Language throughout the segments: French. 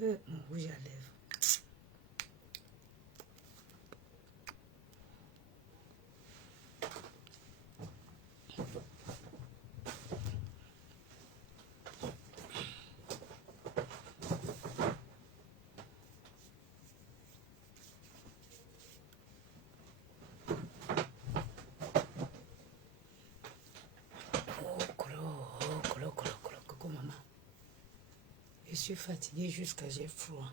Mon rouge à lèvres. Coucou maman. Je suis fatiguée jusqu'à j'ai froid.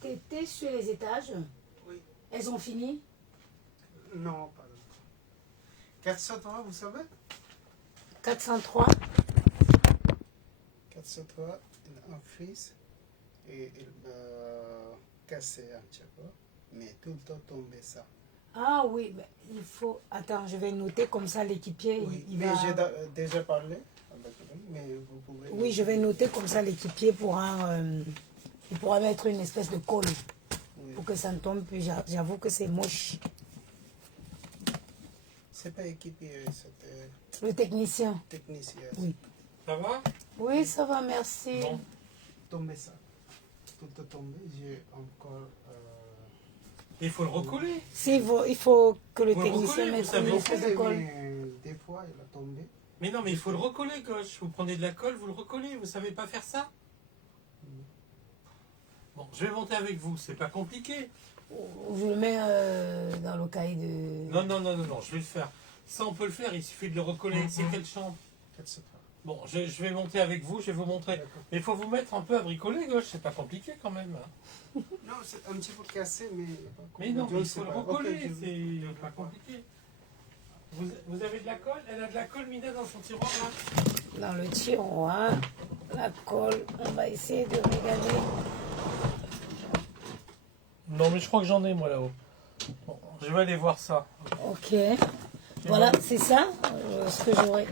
T'étais sur les étages? Oui. Elles ont fini? Non, pas encore. 403, vous savez? 403. 403, un fils et il m'a cassé un petit peu, mais tout le temps tombé ça. Ah oui, ben, il faut... Attends, je vais noter comme ça l'équipier. Oui, il mais va... j'ai déjà parlé avec lui, mais vous pouvez... Oui, je vais noter comme ça l'équipier pourra... il pourra mettre une espèce de colle Oui. pour que ça ne tombe plus. J'avoue que c'est moche. C'est pas équipé, c'était Le technicien. technicien. Oui. Ça va? Oui, ça va, merci. Bon. Tombé ça. Tout est tombé, j'ai encore... Il faut le recoller. Si, il faut que le Vous le technicien recollez, mette vous savez une espèce de colle. mais des fois, il a tombé. Mais non, mais il faut le recoller, gauche. Vous prenez de la colle, vous le recollez. Vous savez pas faire ça? Bon, je vais monter avec vous. C'est pas compliqué. Je le mets dans le cahier de... Non, non, non, non, non. Je vais le faire. Ça, on peut le faire. Il suffit de le recoller. C'est quelle chambre? 403. Bon, je vais monter avec vous. Je vais vous montrer. D'accord. Mais il faut vous mettre un peu à bricoler, gauche. C'est pas compliqué quand même. Non, c'est un petit peu cassé, mais... Mais non, je mais il sais faut le pas. recoller. Ok, je- C'est pas compliqué. Vous avez de la colle? Elle a de la colle, Mina, dans son tiroir, là? Dans le tiroir, la colle, on va essayer de regarder. Non, mais je crois que j'en ai, moi, là-haut. Bon, je vais aller voir ça. Ok. Voilà, c'est ça ce que j'aurais.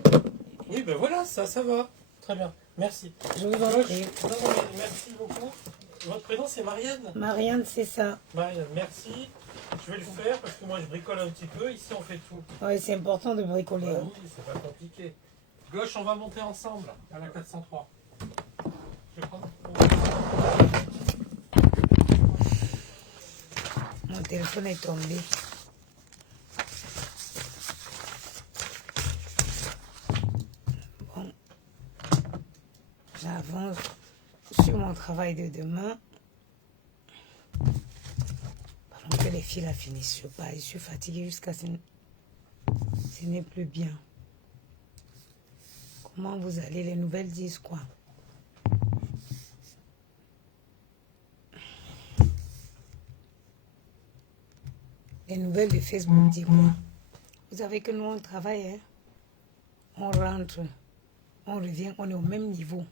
Oui, ben voilà, ça va. Très bien. Merci. Je vous en prie. Non, mais merci beaucoup. Votre prénom, c'est Marianne? Marianne, c'est ça. Marianne, merci. Je vais le faire parce que moi, je bricole un petit peu. Ici, on fait tout. Oui, c'est important de bricoler. Bah hein. oui, c'est pas compliqué. Gauche, on va monter ensemble à la 403. Je vais prendre... Mon téléphone est tombé. Bon. J'avance sur mon travail de demain. Pendant que les filles la finissent, je suis fatiguée jusqu'à ce n'est plus bien. Comment vous allez? Les nouvelles disent quoi? Les nouvelles de Facebook disent quoi? Vous savez que nous, on travaille, hein? On rentre, on revient, on est au même niveau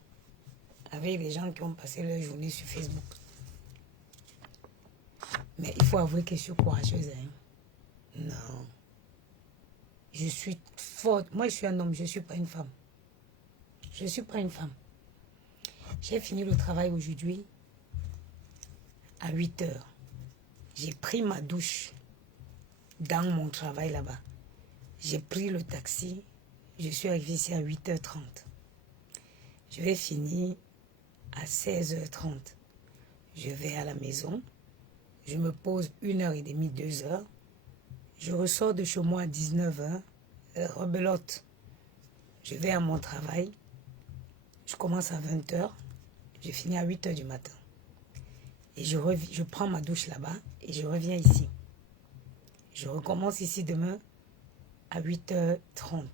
avec les gens qui ont passé leur journée sur Facebook. Mais il faut avouer que je suis courageuse. Hein? Non. Je suis forte. Moi, je suis un homme, je ne suis pas une femme. Je ne suis pas une femme. J'ai fini le travail aujourd'hui à 8 heures. J'ai pris ma douche dans mon travail là-bas. J'ai pris le taxi. Je suis arrivée ici à 8h30. Je vais finir à 16h30. Je vais à la maison. Je me pose 1h30, 2h. Je ressors de chez moi à 19h. Rebelote. Je vais à mon travail. Je commence à 20h. Je finis à 8h du matin. Et je prends ma douche là-bas et je reviens ici. Je recommence ici demain à 8h30.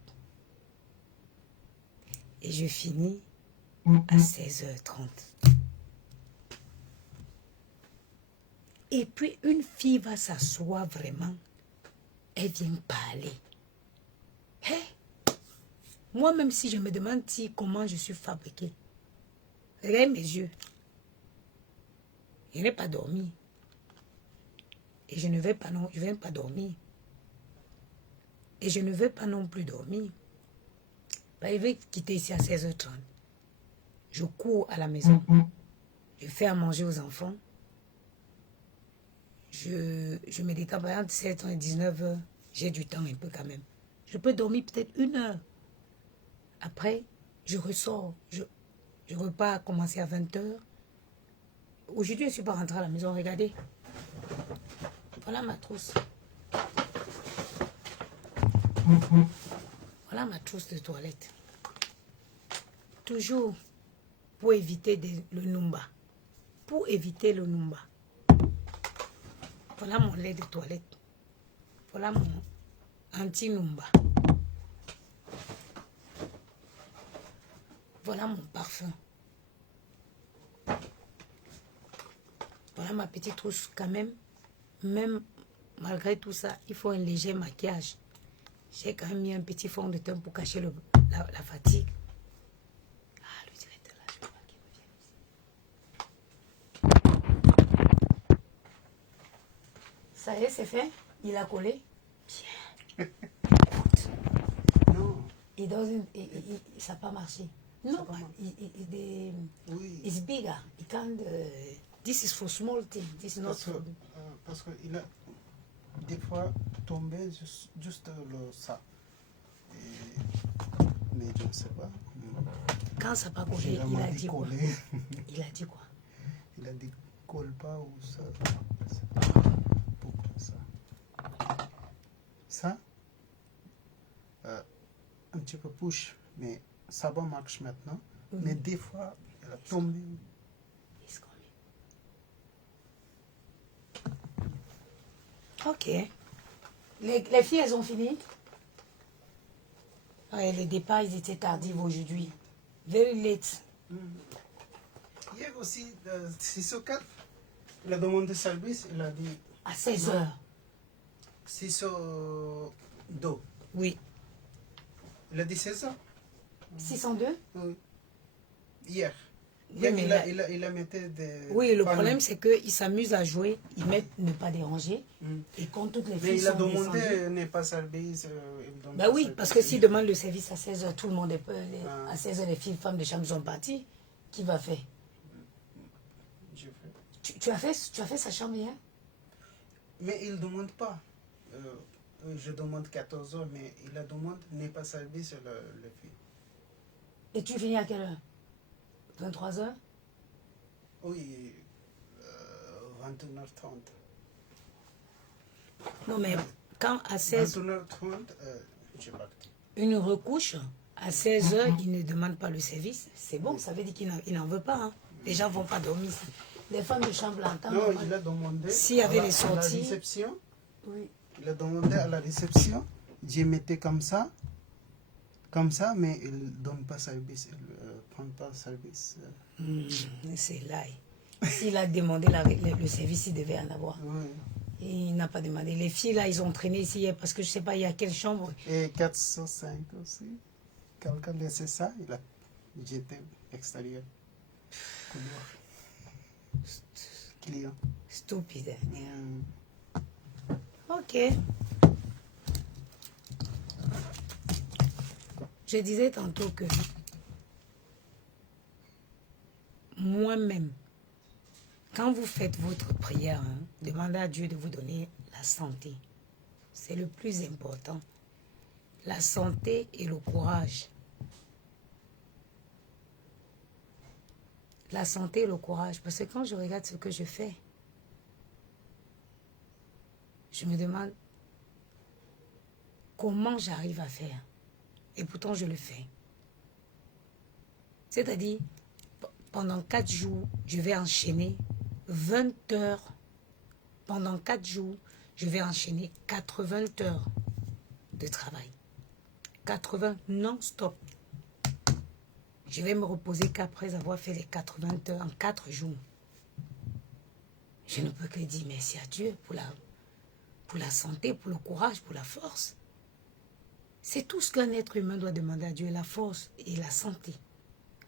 Et je finis à 16h30. Et puis une fille va s'asseoir vraiment. Elle vient parler. Hey! Moi, même si je me demande comment je suis fabriquée, regarde mes yeux. Je n'ai pas dormi. Et je ne vais pas non, je vais pas dormir. Et je ne veux pas non plus dormir. Bah, je vais quitter ici à 16h30. Je cours à la maison. Je fais à manger aux enfants. Je me détends par exemple 7h et 19h. J'ai du temps un peu quand même. Je peux dormir peut-être 1 heure. Après, je ressors. Je repars commencer à 20h. Aujourd'hui, je ne suis pas rentrée à la maison. Regardez. Voilà ma trousse. Voilà ma trousse de toilette. Toujours pour éviter le Numba. Pour éviter le Numba. Voilà mon lait de toilette. Voilà mon anti-Numba. Voilà mon parfum. Voilà ma petite trousse quand même. Même malgré tout ça, il faut un léger maquillage. J'ai quand même mis un petit fond de teint pour cacher la fatigue. Ah, le directeur là, je crois qu'il revient ici. Ça y est, c'est fait. Il a collé. Bien. Non. Ça n'a pas marché. No, but Oui. it's bigger. It can't, this is for small thing. This is not for... Parce qu'il a des fois tombé juste ça. Mais je ne sais pas. Quand ça n'a pas collé, J'ai il vraiment a dit dit quoi? coller. Il a dit quoi? Il a dit colle pas ou ça. Pourquoi ça? Ça, un petit peu push, mais ça va marche maintenant. Mais des fois, elle a tombé. He's coming. Ok. Les filles, elles ont fini? Ouais, les départs, ils étaient tardifs aujourd'hui. Very late. Hier aussi, 6h04, il a demandé service, il a dit À 16h. 6h02. Oui. Il a dit 16h? 602? Oui. Hier. Oui, Hier, mais il a mis des... Oui, le panneaux. problème, c'est qu'ils s'amusent à jouer, ils mettent ne pas déranger. Et quand toutes les Mais filles il a sont demandé descendues... n'est pas service. Il donne Ben pas oui, service. parce que s'ils demandent le service à 16h, tout le monde est peur. Ah. À 16h, les filles, femmes de chambre sont parties. Qui va faire? Je fais. Tu as fait sa chambre hier? Mais il ne demande pas. Je demande 14h, mais il a demandé n'est pas service le fille. Et tu finis à quelle heure? 23h? Oui, 21h30. Non, mais quand à 16h, 21h30, j'ai parti. une recouche, à 16h, il ne demande pas le service, c'est bon, ça veut dire qu'il n'en veut pas. Hein. Les gens ne vont pas dormir. Les femmes de chambre l'entendent. Non, il a demandé. S'il y avait les à sorties... la réception. Oui. Il a demandé à la réception. J'ai mettais comme ça, mais il ne donne pas service. Il ne prend pas service. C'est là. S'il a demandé le service, il devait en avoir. Oui. Et il n'a pas demandé. Les filles, là, ils ont traîné ici hier parce que je ne sais pas, il y a quelle chambre. Et 405 aussi. Quelqu'un laissait ça, j'étais extérieur. Client. Stupide. Mm. Ok. Je disais tantôt que moi-même, quand vous faites votre prière, hein, demandez à Dieu de vous donner la santé. C'est le plus important. La santé et le courage. La santé et le courage. Parce que quand je regarde ce que je fais, je me demande comment j'arrive à faire. Et pourtant, je le fais. C'est-à-dire, pendant 4 jours, je vais enchaîner 20 heures. Pendant 4 jours, je vais enchaîner 80 heures de travail. 80 non-stop. Je vais me reposer qu'après avoir fait les 80 heures en 4 jours. Je ne peux que dire merci à Dieu pour la santé, pour le courage, pour la force. C'est tout ce qu'un être humain doit demander à Dieu, la force et la santé.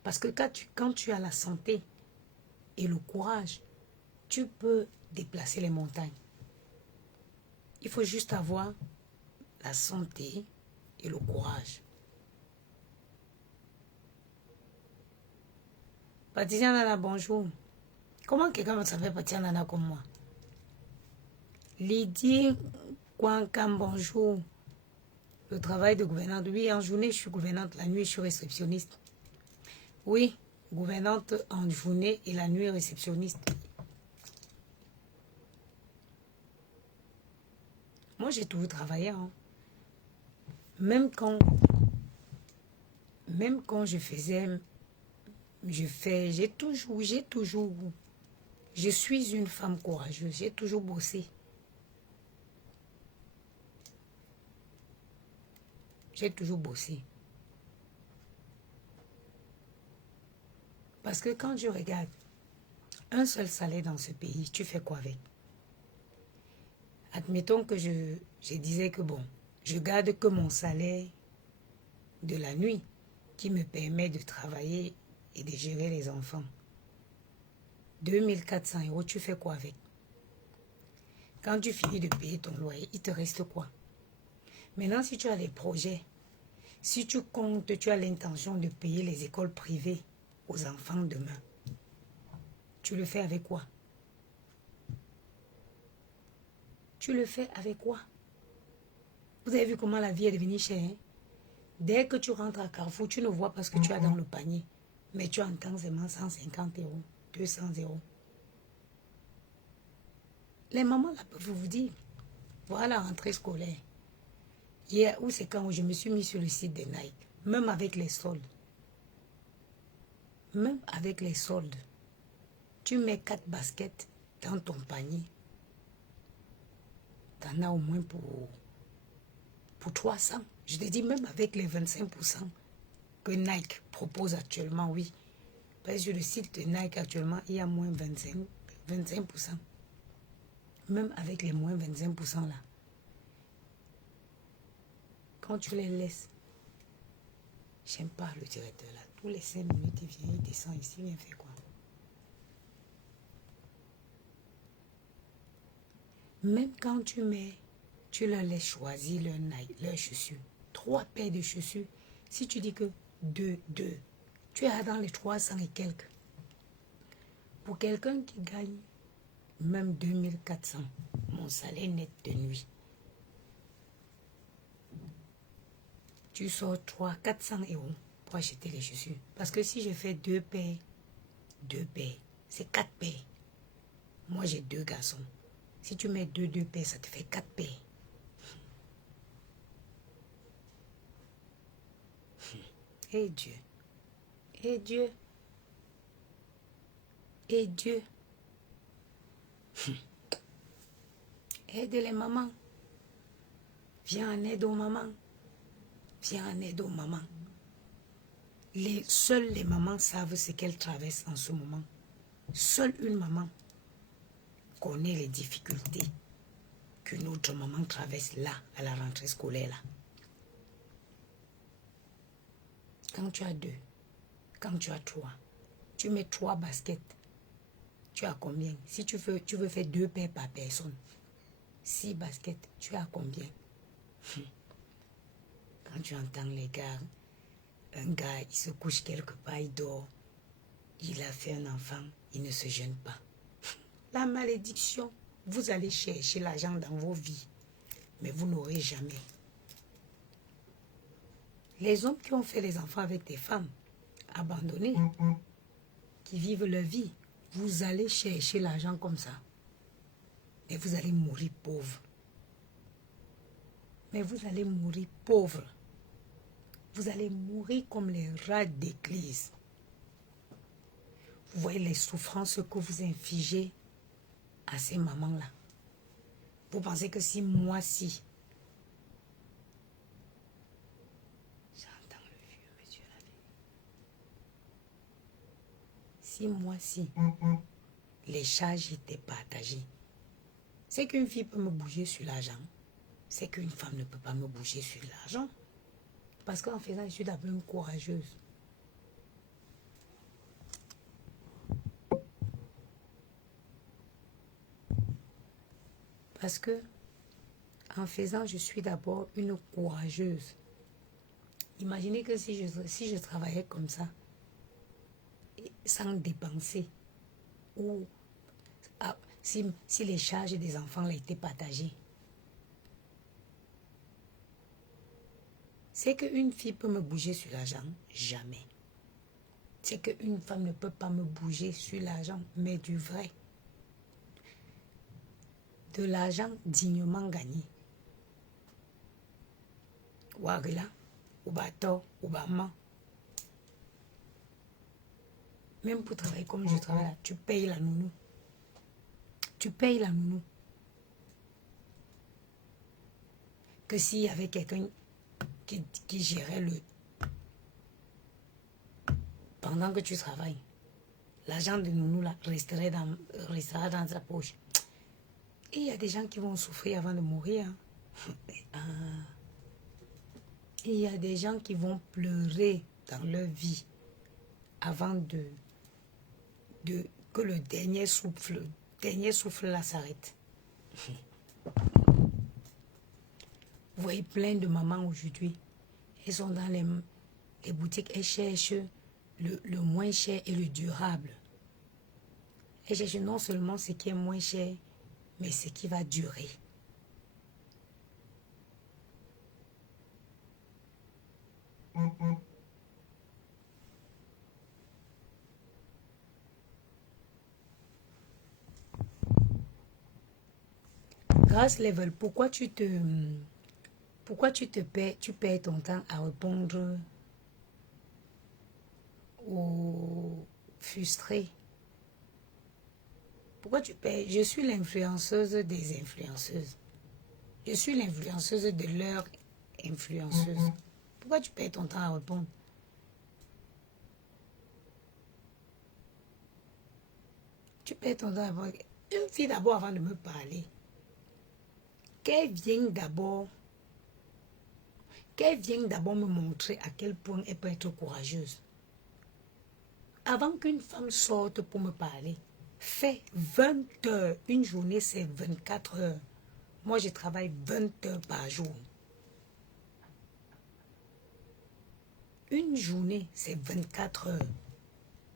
Parce que quand tu as la santé et le courage, tu peux déplacer les montagnes. Il faut juste avoir la santé et le courage. Patricia Nana, bonjour. Comment quelqu'un va s'appeler Patricia Nana comme moi? Lydie Kwankam, bonjour. Le travail de gouvernante. Oui, en journée, je suis gouvernante. La nuit, je suis réceptionniste. Oui, gouvernante en journée et la nuit, réceptionniste. Moi, j'ai toujours travaillé. Hein. Même quand je faisais... Je suis une femme courageuse. J'ai toujours bossé. J'ai toujours bossé. Parce que quand je regarde un seul salaire dans ce pays, tu fais quoi avec? Admettons que je disais que bon, je garde que mon salaire de la nuit qui me permet de travailler et de gérer les enfants. 2400 €, tu fais quoi avec? Quand tu finis de payer ton loyer, il te reste quoi? Maintenant, si tu as des projets, si tu comptes, tu as l'intention de payer les écoles privées aux enfants demain, tu le fais avec quoi? Tu le fais avec quoi? Vous avez vu comment la vie est devenue chère, hein? Dès que tu rentres à Carrefour, tu ne vois pas ce que tu as dans le panier, mais tu entends seulement 150 €, 200 €. Les mamans là peuvent vous dire, voilà la rentrée scolaire. Hier, ou c'est quand je me suis mis sur le site de Nike, même avec les soldes. Même avec les soldes, tu mets 4 baskets dans ton panier. Tu en as au moins pour 300. Je te dis, même avec les 25% que Nike propose actuellement, oui. Parce que sur le site de Nike actuellement, il y a moins 25%. Même avec les moins 25% là. Quand tu les laisses, j'aime pas le directeur là. Tous les 5 minutes, il vient, il descend ici, il vient faire quoi? Même quand tu leur laisses choisir leurs chaussures. 3 paires de chaussures. Si tu dis que 2, tu es dans les 300 et quelques. Pour quelqu'un qui gagne même 2400, mon salaire net de nuit, tu sors 400 € pour acheter les chaussures. Parce que si je fais 2 paires, c'est 4 paires. Moi, j'ai 2 garçons. Si tu mets 2 paires, ça te fait 4 paires. Et Dieu. Et Dieu. Et Dieu. Aide les mamans. Viens en aide aux mamans. Viens en aide aux mamans. Seules les mamans savent ce qu'elles traversent en ce moment. Seule une maman connaît les difficultés que notre maman traverse là, à la rentrée scolaire là. Quand tu as 2, quand tu as 3, tu mets 3 baskets. Tu as combien? Si tu veux faire 2 paires par personne, 6 baskets, tu as combien? Quand tu entends les gars, un gars, il se couche quelque part, il dort, il a fait un enfant, il ne se gêne pas. La malédiction, vous allez chercher l'argent dans vos vies, mais vous n'aurez jamais. Les hommes qui ont fait les enfants avec des femmes abandonnées, qui vivent leur vie, vous allez chercher l'argent comme ça. Mais vous allez mourir pauvre. Mais vous allez mourir pauvre. Vous allez mourir comme les rats d'église. Vous voyez les souffrances que vous infligez à ces mamans-là. Vous pensez que si moi-ci, j'entends le vieux monsieur là. Si moi-ci, les charges étaient partagées, c'est qu'une fille peut me bouger sur l'argent. C'est qu'une femme ne peut pas me bouger sur l'argent. Parce qu'en faisant, je suis d'abord une courageuse. Parce que en faisant, je suis d'abord une courageuse. Imaginez que si je travaillais comme ça, sans dépenser, ou si les charges des enfants là étaient partagées, c'est qu'une fille peut me bouger sur l'argent? Jamais. C'est qu'une femme ne peut pas me bouger sur l'argent, mais du vrai. De l'argent dignement gagné. Ouagla, ou bateau, ou bama. Même pour travailler comme je travaille là, tu payes la nounou. Tu payes la nounou. Que s'il y avait quelqu'un qui gérait pendant que tu travailles, l'argent de nounou là restera dans ta poche. Et il y a des gens qui vont souffrir avant de mourir. Hein. Et il y a des gens qui vont pleurer dans leur vie avant que le dernier souffle là s'arrête. Vous voyez plein de mamans aujourd'hui, elles sont dans les boutiques, elles cherchent le moins cher et le durable. Elles cherchent non seulement ce qui est moins cher, mais ce qui va durer. Grâce Level, pourquoi tu perds ton temps à répondre aux frustrés? Pourquoi tu perds? Je suis l'influenceuse des influenceuses. Je suis l'influenceuse de leur influenceuse. Pourquoi tu perds ton temps à répondre? Tu perds ton temps à répondre. Une fille d'abord avant de me parler. Qu'elle vienne d'abord me montrer à quel point elle peut être courageuse. Avant qu'une femme sorte pour me parler, fais 20 heures. Une journée, c'est 24 heures. Moi, je travaille 20 heures par jour. Une journée, c'est 24 heures.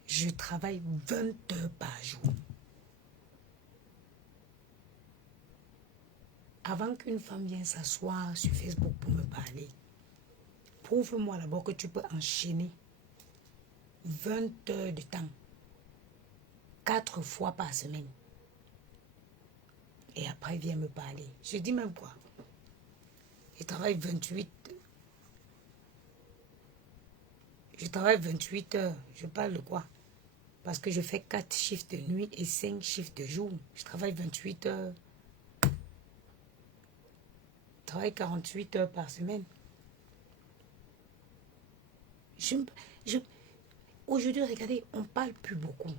Je travaille 20 heures par jour. Avant qu'une femme vienne s'asseoir sur Facebook pour me parler, prouve-moi d'abord que tu peux enchaîner 20 heures de temps, 4 fois par semaine. Et après, viens me parler. Je dis même quoi? Je travaille 28 heures. Je parle de quoi? Parce que je fais 4 shifts de nuit et 5 shifts de jour. Je travaille 28 heures. Je travaille 48 heures par semaine. Aujourd'hui, regardez, on ne parle plus beaucoup.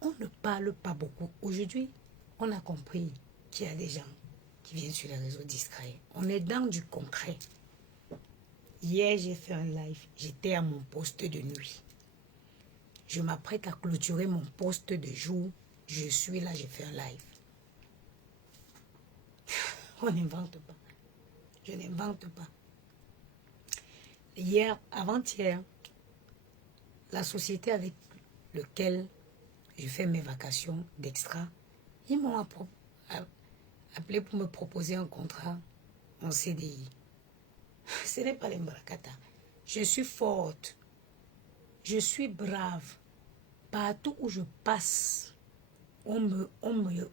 On ne parle pas beaucoup. Aujourd'hui, on a compris qu'il y a des gens qui viennent sur les réseaux discrets. On est dans du concret. Hier, j'ai fait un live. J'étais à mon poste de nuit. Je m'apprête à clôturer mon poste de jour. Je suis là, j'ai fait un live. On n'invente pas. Je n'invente pas. Hier, avant-hier, la société avec laquelle je fais mes vacations d'extra, ils m'ont appelé pour me proposer un contrat en CDI. Ce n'est pas les Mbarakata. Je suis forte. Je suis brave. Partout où je passe, on me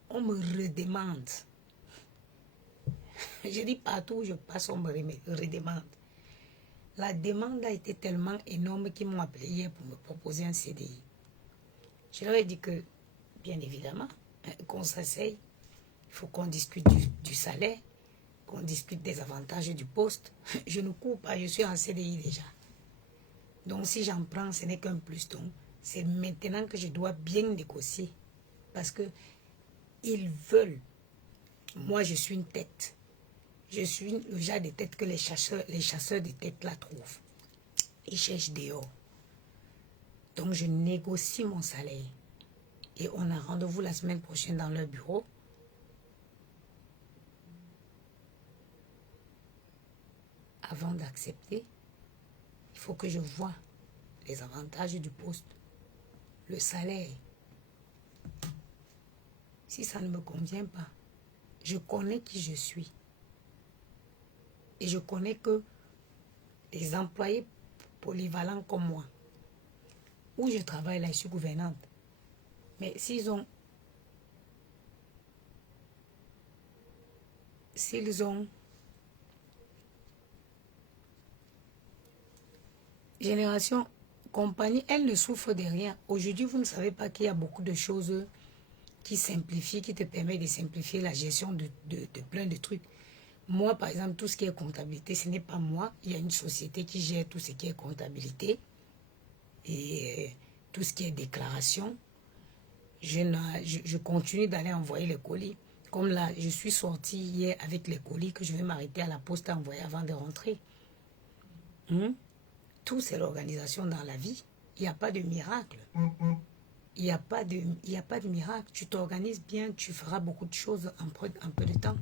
redemande. Je dis partout où je passe, on me redemande. La demande a été tellement énorme qu'ils m'ont appelé hier pour me proposer un CDI. Je leur ai dit que, bien évidemment, qu'on s'asseye, il faut qu'on discute du salaire, qu'on discute des avantages du poste. Je ne cours pas, je suis en CDI déjà. Donc si j'en prends, ce n'est qu'un plus. Donc c'est maintenant que je dois bien négocier. Parce que ils veulent. Moi, je suis une tête. Je suis le genre de tête que les chasseurs de tête là trouvent. Ils cherchent dehors. Donc je négocie mon salaire. Et on a rendez-vous la semaine prochaine dans leur bureau avant d'accepter, il faut que je voie les avantages du poste, le salaire. Si ça ne me convient pas, je connais qui je suis. Et je connais que les employés polyvalents comme moi, où je travaille là, je suis gouvernante. Mais s'ils ont génération compagnie, elle ne souffre de rien. Aujourd'hui, vous ne savez pas qu'il y a beaucoup de choses qui simplifient, qui te permettent de simplifier la gestion de plein de trucs. Moi, par exemple, tout ce qui est comptabilité, ce n'est pas moi. Il y a une société qui gère tout ce qui est comptabilité et tout ce qui est déclaration. Je continue d'aller envoyer les colis. Comme là, je suis sortie hier avec les colis que je vais m'arrêter à la poste à envoyer avant de rentrer. Tout, c'est l'organisation dans la vie. Il n'y a pas de miracle. Il n'y a pas de miracle. Tu t'organises bien, tu feras beaucoup de choses en peu de temps.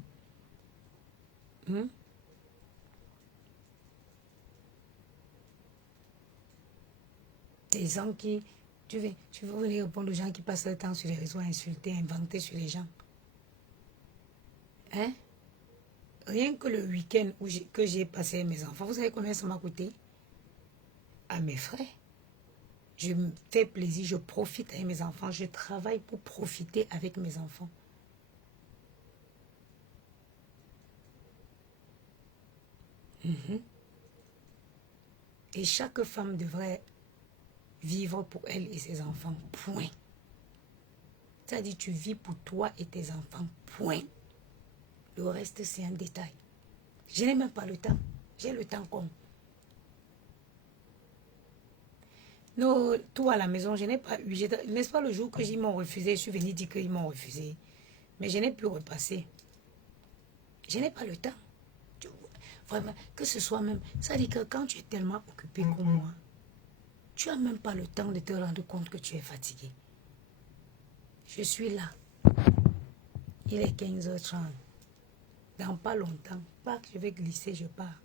Des gens qui... Tu veux venir répondre aux gens qui passent le temps sur les réseaux à insulter, à inventer sur les gens. Hein? Rien que le week-end que j'ai passé avec mes enfants, vous savez combien ça m'a coûté? À mes frais. Je me fais plaisir, je profite avec mes enfants, je travaille pour profiter avec mes enfants. Et chaque femme devrait vivre pour elle et ses enfants, point. C'est-à-dire, tu vis pour toi et tes enfants, point. Le reste, c'est un détail. Je n'ai même pas le temps. J'ai le temps comme. Non, tout à la maison, je n'ai pas eu. N'est-ce pas le jour que ils m'ont refusé, je suis venue dire qu'ils m'ont refusé. Mais je n'ai pu repasser. Je n'ai pas le temps. Vraiment, que ce soit même. Ça dit que quand tu es tellement occupé comme moi, tu n'as même pas le temps de te rendre compte que tu es fatigué. Je suis là. Il est 15h30. Dans pas longtemps, pas que je vais glisser, je pars.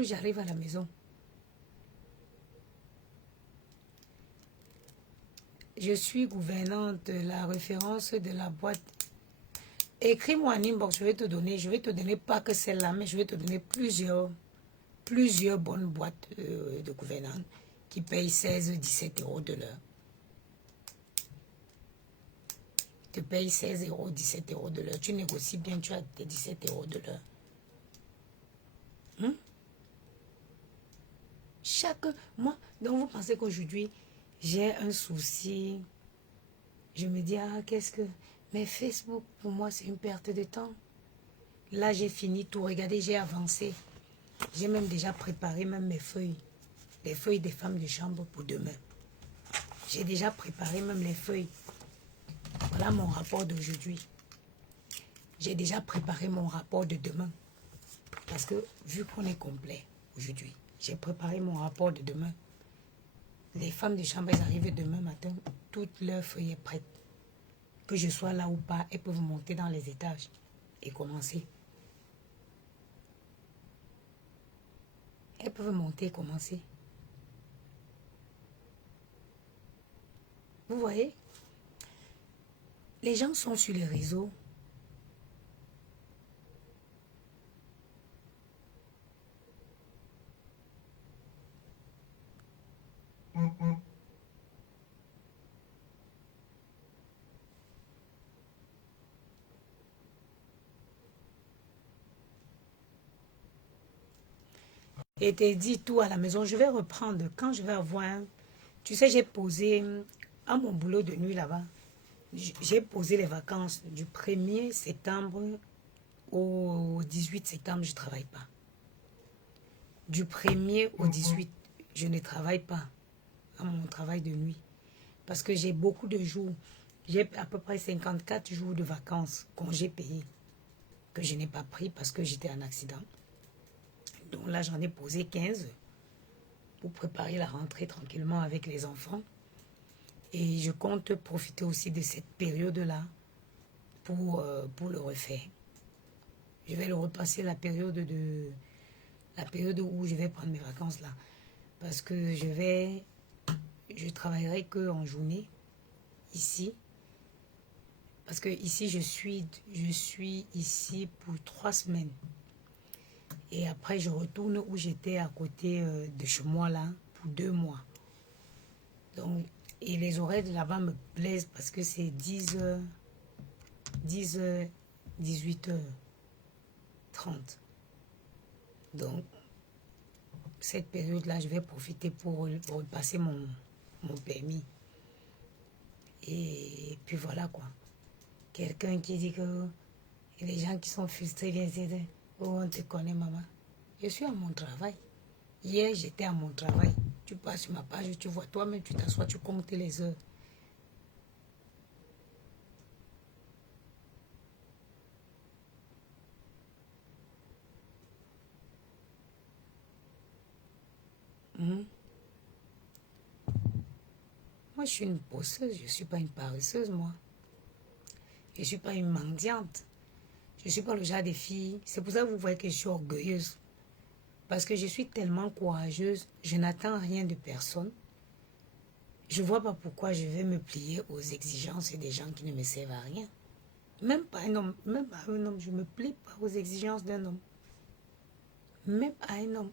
J'arrive à la maison. Je suis gouvernante de la référence de la boîte. Écris-moi en inbox, je vais te donner pas que celle-là, mais je vais te donner plusieurs bonnes boîtes de gouvernante qui payent 16-17 € de l'heure. Tu payes 16 €, 17 € de l'heure. Tu négocies bien, tu as tes 17 € de l'heure. Chaque mois, donc vous pensez qu'aujourd'hui, j'ai un souci. Je me dis, qu'est-ce que... Mais Facebook, pour moi, c'est une perte de temps. Là, j'ai fini tout. Regardez, j'ai avancé. J'ai même déjà préparé même mes feuilles. Les feuilles des femmes de chambre pour demain. J'ai déjà préparé même les feuilles. Voilà mon rapport d'aujourd'hui. J'ai déjà préparé mon rapport de demain. Parce que, vu qu'on est complet aujourd'hui, j'ai préparé mon rapport de demain. Les femmes de chambre, elles arrivent demain matin. Toutes leurs feuilles sont prêtes. Que je sois là ou pas, elles peuvent monter dans les étages et commencer. Elles peuvent monter et commencer. Vous voyez? Les gens sont sur les réseaux. Et t'es dit tout à la maison, je vais reprendre quand je vais avoir tu sais, j'ai posé à mon boulot de nuit là-bas, j'ai posé les vacances du 1er septembre au 18 septembre, je ne travaille pas. Du 1er au 18, je ne travaille pas à mon travail de nuit. Parce que j'ai beaucoup de jours, j'ai à peu près 54 jours de vacances, congés payés, que je n'ai pas pris parce que j'étais en accident. Donc là, j'en ai posé 15 pour préparer la rentrée tranquillement avec les enfants. Et je compte profiter aussi de cette période-là pour le refaire. Je vais le repasser la période où je vais prendre mes vacances là. Parce que je travaillerai que en journée ici. Parce que ici, je suis ici pour 3 semaines. Et après, je retourne où j'étais à côté de chez moi là pour 2 mois. Donc, et les horaires de là-bas me plaisent parce que c'est 10h, 18h30. Donc, cette période-là, je vais profiter pour repasser mon permis. Et puis voilà quoi. Quelqu'un qui dit que les gens qui sont frustrés viennent dire, oh, on te connaît maman. Je suis à mon travail. Hier, j'étais à mon travail. Tu passes sur ma page, tu vois toi-même, tu t'assois, tu comptes les heures. Moi, je suis une bosseuse, je ne suis pas une paresseuse, moi. Je ne suis pas une mendiante. Je ne suis pas le genre de fille. C'est pour ça que vous voyez que je suis orgueilleuse. Parce que je suis tellement courageuse, je n'attends rien de personne. Je ne vois pas pourquoi je vais me plier aux exigences des gens qui ne me servent à rien. Même pas un homme, même à un homme, je ne me plie pas aux exigences d'un homme. Même à un homme.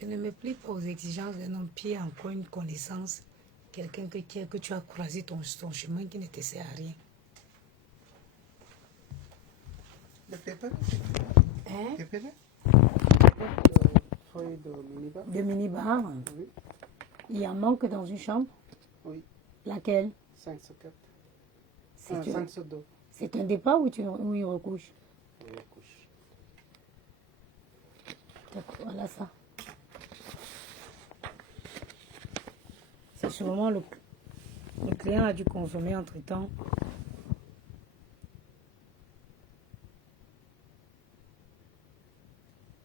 Je ne me plie pas aux exigences d'un homme, puis encore une connaissance, quelqu'un que tu as croisé ton chemin qui ne te sert à rien. Le pépé? Hein? Pépé? Feuille de minibar? De minibar? Oui. Il en manque dans une chambre? Oui. Laquelle? 504. C'est 502. C'est un départ ou il recouche? Oui, couche. Voilà ça. C'est sûrement le client a dû consommer entre-temps.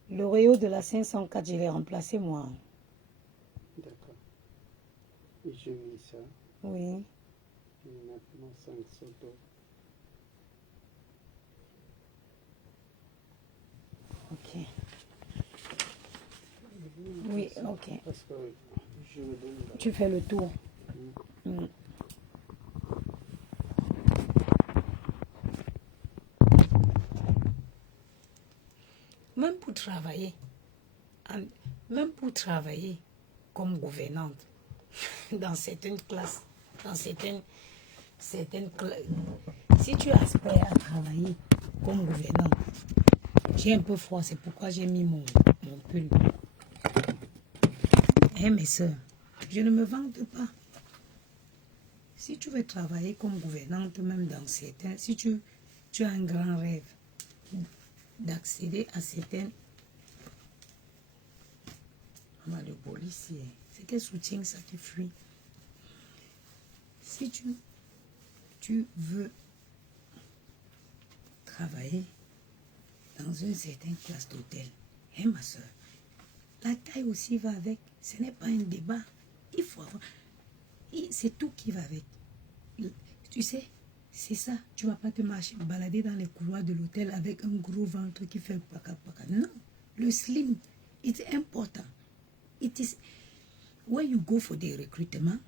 L'Oreo de la 504, je l'ai remplacé moi. D'accord. Et j'ai mis ça. Oui. Et maintenant 502. Ok. Oui, ok. Parce que je me donne là. Tu fais le tour. Mm. Même pour travailler, même pour travailler comme gouvernante dans certaines classes, dans certaines classes, si tu aspires à travailler comme gouvernante, j'ai un peu froid, c'est pourquoi j'ai mis mon pull. Eh mes soeurs, je ne me vante pas. Si tu veux travailler comme gouvernante, même dans certains, si tu as un grand rêve d'accéder à certaines... Ah, le policier, c'est quel soutien ça qui fuit. Si tu veux travailler dans une certaine classe d'hôtel, hein ma soeur, la taille aussi va avec. Ce n'est pas un débat. Il faut avoir... C'est tout qui va avec. Tu sais, c'est ça. Tu ne vas pas te balader dans les couloirs de l'hôtel avec un gros ventre qui fait paka paka. Non. Le slim, it's important. It is... When you go for the recruitment,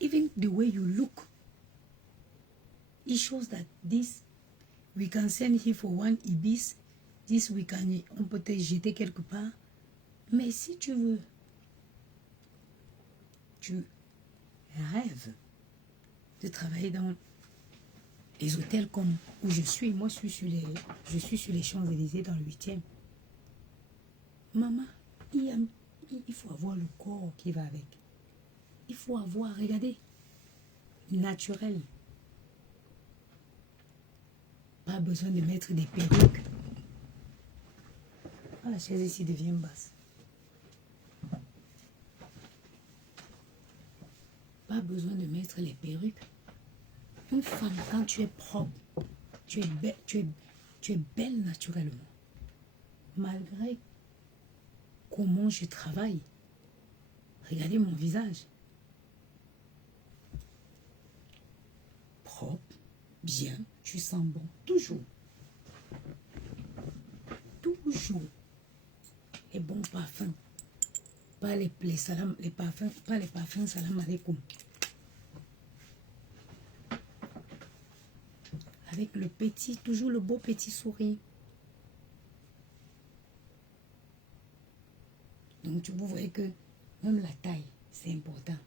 even the way you look, it shows that this, we can send here for one ibis, this on peut te jeter quelque part. Mais si tu veux, tu rêves de travailler dans les hôtels comme où je suis. Moi, je suis sur les Champs-Élysées dans le 8e. Maman, il faut avoir le corps qui va avec. Il faut avoir, regardez, naturel. Pas besoin de mettre des perruques. Ah, la chaise ici devient basse. Pas besoin de mettre les perruques. Une femme, quand tu es propre, Tu es belle, tu es belle naturellement. Malgré comment je travaille. Regardez mon visage. Propre, bien, tu sens bon. Toujours. Toujours. Les bons parfums. Pas les parfums, pas les parfums salam alaikum. Avec le petit, toujours le beau petit sourire. Donc vous voyez que même la taille, c'est important.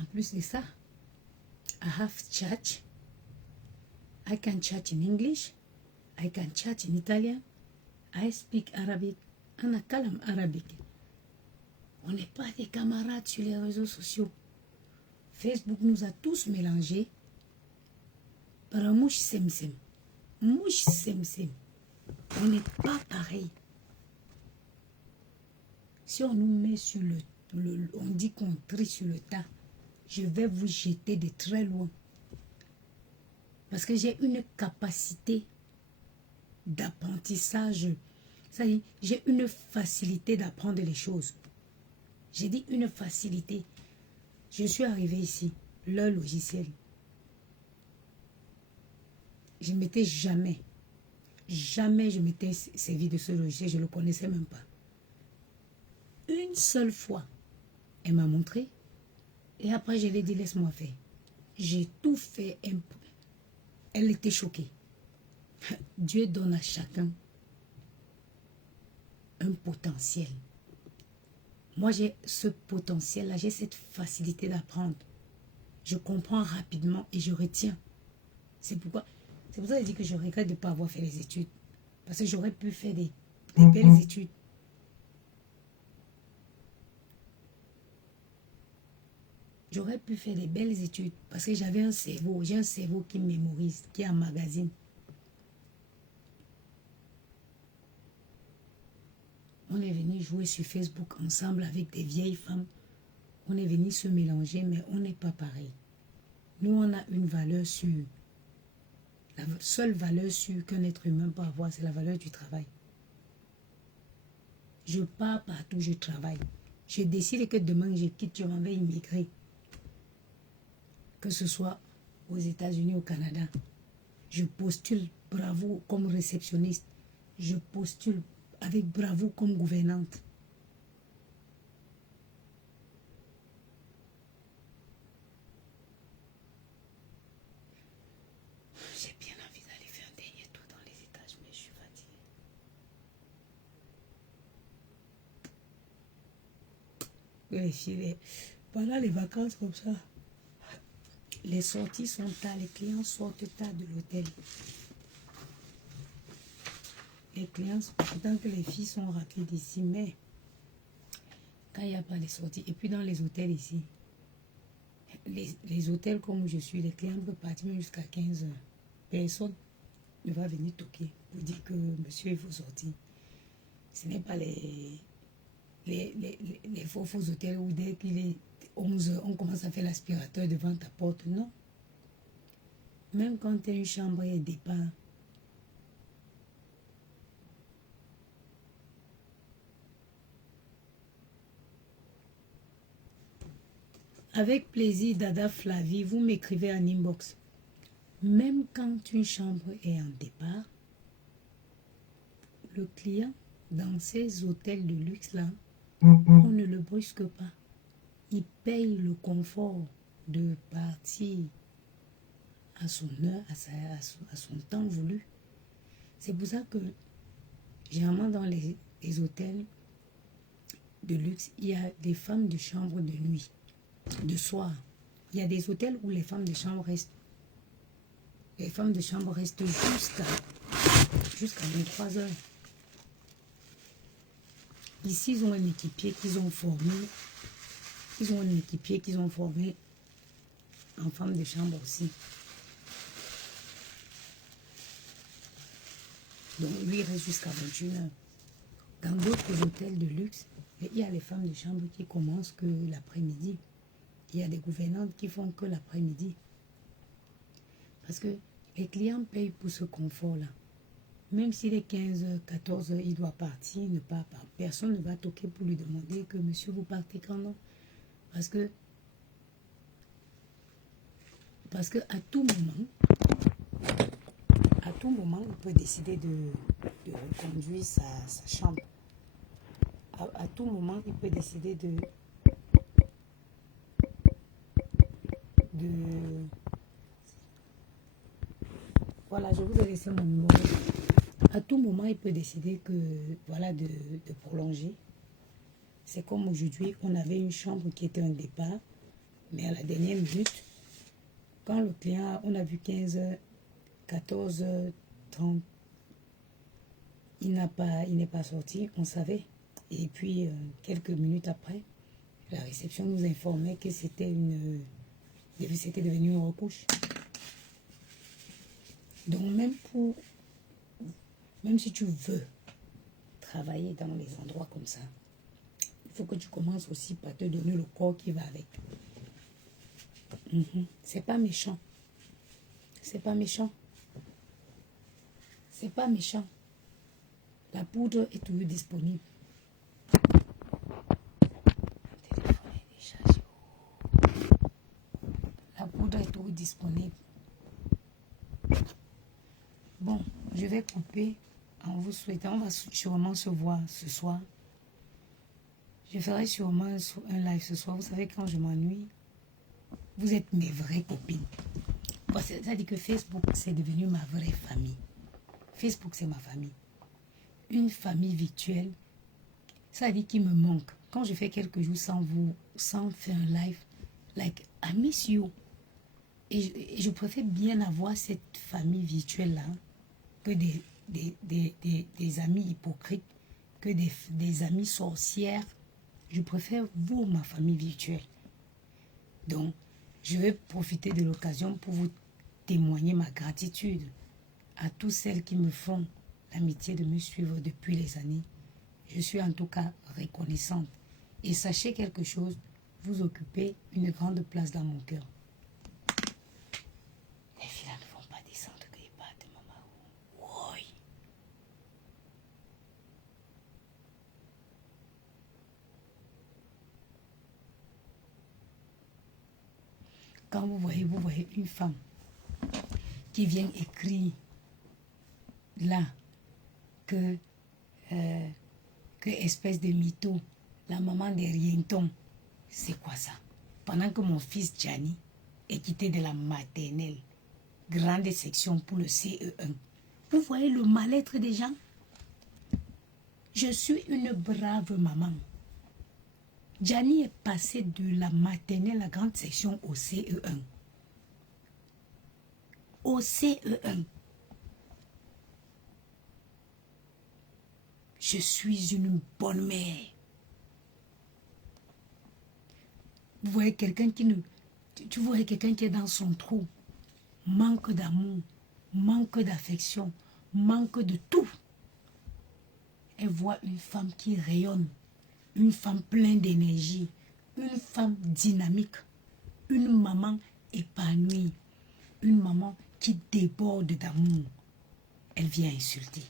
En plus de ça, I have chat. I can chat in English. I can chat in Italian. I speak Arabic. Ana kalam Arabic. On n'est pas des camarades sur les réseaux sociaux. Facebook nous a tous mélangés. Par mouche sem-sem. Mouche sem-sem. On n'est pas pareil. Si on nous met sur on dit qu'on trie sur le tas, je vais vous jeter de très loin. Parce que j'ai une capacité d'apprentissage. Ça y est, j'ai une facilité d'apprendre les choses. J'ai dit une facilité. Je suis arrivée ici, le logiciel. Je ne m'étais jamais je m'étais servi de ce logiciel, je ne le connaissais même pas. Une seule fois, elle m'a montré et après je lui ai dit laisse-moi faire. J'ai tout fait. Elle était choquée. Dieu donne à chacun un potentiel. Moi j'ai ce potentiel-là, j'ai cette facilité d'apprendre. Je comprends rapidement et je retiens. C'est pour ça que je dis que je regrette de ne pas avoir fait les études. Parce que j'aurais pu faire des belles études. J'aurais pu faire des belles études parce que j'avais un cerveau, j'ai un cerveau qui mémorise, qui emmagasine. On est venu jouer sur Facebook ensemble avec des vieilles femmes. On est venu se mélanger, mais on n'est pas pareil. Nous, on a une valeur sûre. La seule valeur sûre qu'un être humain peut avoir, c'est la valeur du travail. Je pars partout, je travaille. Je décide que demain, je quitte, je m'en vais immigrer. Que ce soit aux États-Unis, au Canada. Je postule bravo comme réceptionniste. Je postule avec bravo comme gouvernante. J'ai bien envie d'aller faire un dernier tour dans les étages, mais je suis fatiguée. Les filles, pendant les vacances comme ça, les sorties sont tard, les clients sortent tard de l'hôtel. Les clients, pourtant que les filles sont rapides ici, mais quand il n'y a pas de sorties, et puis dans les hôtels ici, les hôtels comme je suis, les clients peuvent partir même jusqu'à 15 heures. Personne ne va venir toquer pour dire que monsieur, il faut sortir. Ce n'est pas les faux hôtels où dès qu'il est 11 heures, on commence à faire l'aspirateur devant ta porte. Non. Même quand tu as une chambre et départ, avec plaisir, Dada Flavie, vous m'écrivez en inbox. Même quand une chambre est en départ, le client, dans ces hôtels de luxe-là, on ne le brusque pas. Il paye le confort de partir à son heure, à son temps voulu. C'est pour ça que, généralement, dans les hôtels de luxe, il y a des femmes de chambre de nuit, de soir. Il y a des hôtels où les femmes de chambre restent. Les femmes de chambre restent jusqu'à 23 heures. Ici, ils ont un équipier qu'ils ont formé. Ils ont un équipier qu'ils ont formé en femme de chambre aussi. Donc, lui, il reste jusqu'à 21 heures. Dans d'autres hôtels de luxe, il y a les femmes de chambre qui commencent que l'après-midi. Il y a des gouvernantes qui font que l'après-midi. Parce que Les clients payent pour ce confort-là. Même s'il est 15h, 14h, il doit partir, il ne part pas. Personne ne va toquer pour lui demander que monsieur, vous partez quand non. Parce que à tout moment, il peut décider de reconduire sa chambre. À tout moment, il peut décider de voilà, je vous ai laissé mon numéro. À tout moment, il peut décider que voilà de prolonger. C'est comme aujourd'hui, on avait une chambre qui était un départ, mais à la dernière minute, quand le client, on a vu 15h, 14h30, il n'est pas sorti, on savait. Et puis, quelques minutes après, la réception nous informait que c'était devenu une recouche. Donc, même si tu veux travailler dans les endroits comme ça, il faut que tu commences aussi par te donner le corps qui va avec. C'est pas méchant. C'est pas méchant. C'est pas méchant. La poudre est toujours disponible. Le téléphone est déchargé. La poudre est toujours disponible. Bon, je vais couper en vous souhaitant. On va sûrement se voir ce soir. Je ferai sûrement un live ce soir. Vous savez, quand je m'ennuie, vous êtes mes vraies copines. C'est-à-dire que Facebook, c'est devenu ma vraie famille. Facebook, c'est ma famille. Une famille virtuelle, ça dit qu'il me manque. Quand je fais quelques jours sans faire un live, like, I miss you. Et je préfère bien avoir cette famille virtuelle-là que des amis hypocrites, que des amis sorcières. Je préfère vous, ma famille virtuelle. Donc, je vais profiter de l'occasion pour vous témoigner ma gratitude à toutes celles qui me font l'amitié de me suivre depuis les années. Je suis en tout cas reconnaissante. Et sachez quelque chose, vous occupez une grande place dans mon cœur. Les filles ne vont pas descendre que les pas de maman. Oui. Quand vous voyez une femme qui vient écrire là que espèce de mytho, la maman des rientons, c'est quoi ça? Pendant que mon fils Gianni est quitté de la maternelle, grande section pour le CE1. Vous voyez le mal-être des gens? Je suis une brave maman. Gianni est passé de la maternelle à grande section au CE1. Au CE1. Je suis une bonne mère. Vous voyez quelqu'un tu vois quelqu'un qui est dans son trou, manque d'amour, manque d'affection, manque de tout. Elle voit une femme qui rayonne, une femme pleine d'énergie, une femme dynamique, une maman épanouie, une maman qui déborde d'amour. Elle vient insulter.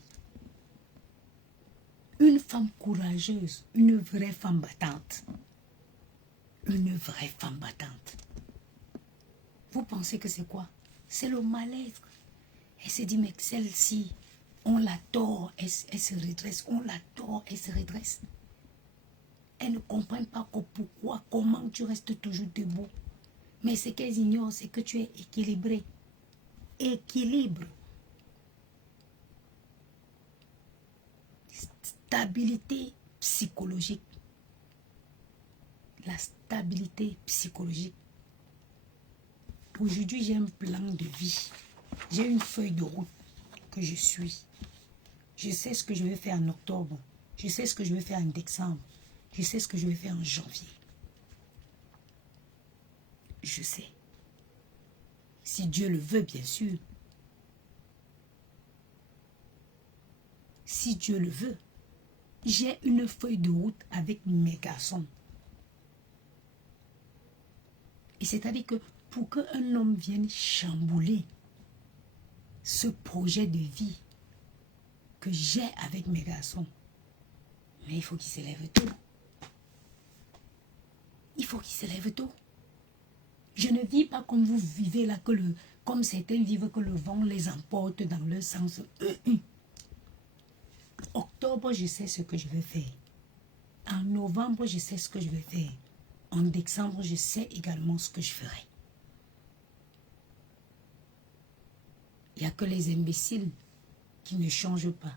Une femme courageuse, une vraie femme battante. Une vraie femme battante. Vous pensez que c'est quoi? C'est le mal-être. Elle se dit, mais celle-ci, on la tord, elle se redresse. On la tord, elle se redresse. Elle ne comprend pas pourquoi, comment tu restes toujours debout. Mais ce qu'elles ignorent, c'est que tu es équilibré. Équilibre. Stabilité psychologique. La stabilité psychologique. Aujourd'hui, j'ai un plan de vie. J'ai une feuille de route que je suis. Je sais ce que je vais faire en octobre. Je sais ce que je vais faire en décembre. Je sais ce que je vais faire en janvier. Je sais. Si Dieu le veut, bien sûr. Si Dieu le veut. J'ai une feuille de route avec mes garçons. Et c'est-à-dire que pour qu'un homme vienne chambouler ce projet de vie que j'ai avec mes garçons. Mais il faut qu'ils se lèvent tôt. Il faut qu'ils se lèvent tôt. Je ne vis pas comme vous vivez là, comme certains vivent, que le vent les emporte dans leur sens. Octobre, je sais ce que je vais faire. En novembre, je sais ce que je vais faire. En décembre, je sais également ce que je ferai. Il n'y a que les imbéciles qui ne changent pas.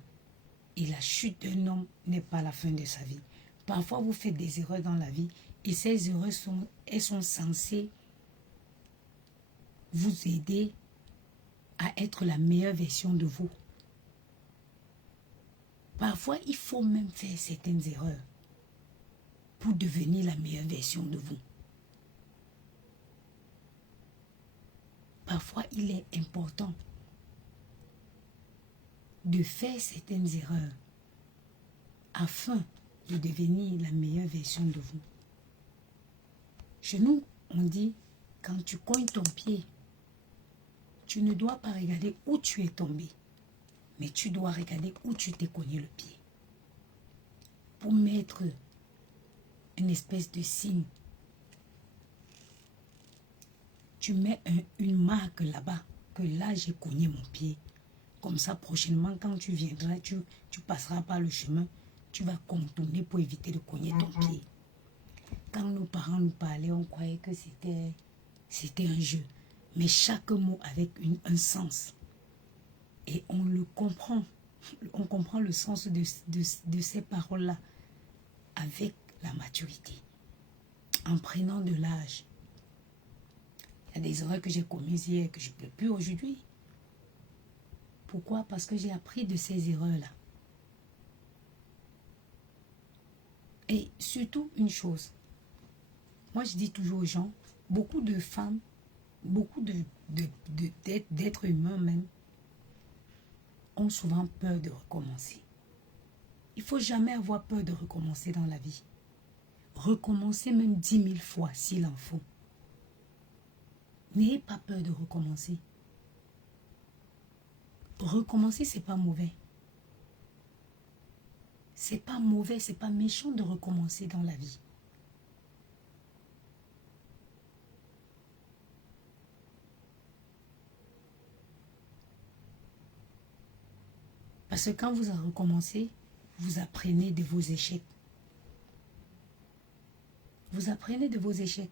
Et la chute d'un homme n'est pas la fin de sa vie. Parfois, vous faites des erreurs dans la vie et ces erreurs sont censées vous aider à être la meilleure version de vous. Parfois, il faut même faire certaines erreurs pour devenir la meilleure version de vous. Parfois, il est important de faire certaines erreurs afin de devenir la meilleure version de vous. Chez nous, on dit, quand tu cognes ton pied, tu ne dois pas regarder où tu es tombé, mais tu dois regarder où tu t'es cogné le pied. Pour mettre une espèce de signe. Tu mets une marque là-bas, que là j'ai cogné mon pied. Comme ça, prochainement, quand tu viendras, tu passeras par le chemin, tu vas contourner pour éviter de cogner ton pied. Quand nos parents nous parlaient, on croyait que c'était un jeu. Mais chaque mot avec un sens. Et on le comprend. On comprend le sens de ces paroles-là avec la maturité. En prenant de l'âge. Il y a des erreurs que j'ai commises hier que je ne peux plus aujourd'hui. Pourquoi? Parce que j'ai appris de ces erreurs-là. Et surtout une chose. Moi, je dis toujours aux gens, beaucoup de femmes, beaucoup d'êtres humains même, ont souvent peur de recommencer. Il ne faut jamais avoir peur de recommencer dans la vie. Recommencer même 10 000 fois s'il en faut. N'ayez pas peur de recommencer. Recommencer, ce n'est pas mauvais. C'est pas mauvais, c'est pas méchant de recommencer dans la vie. Parce que quand vous recommencez, vous apprenez de vos échecs. Vous apprenez de vos échecs.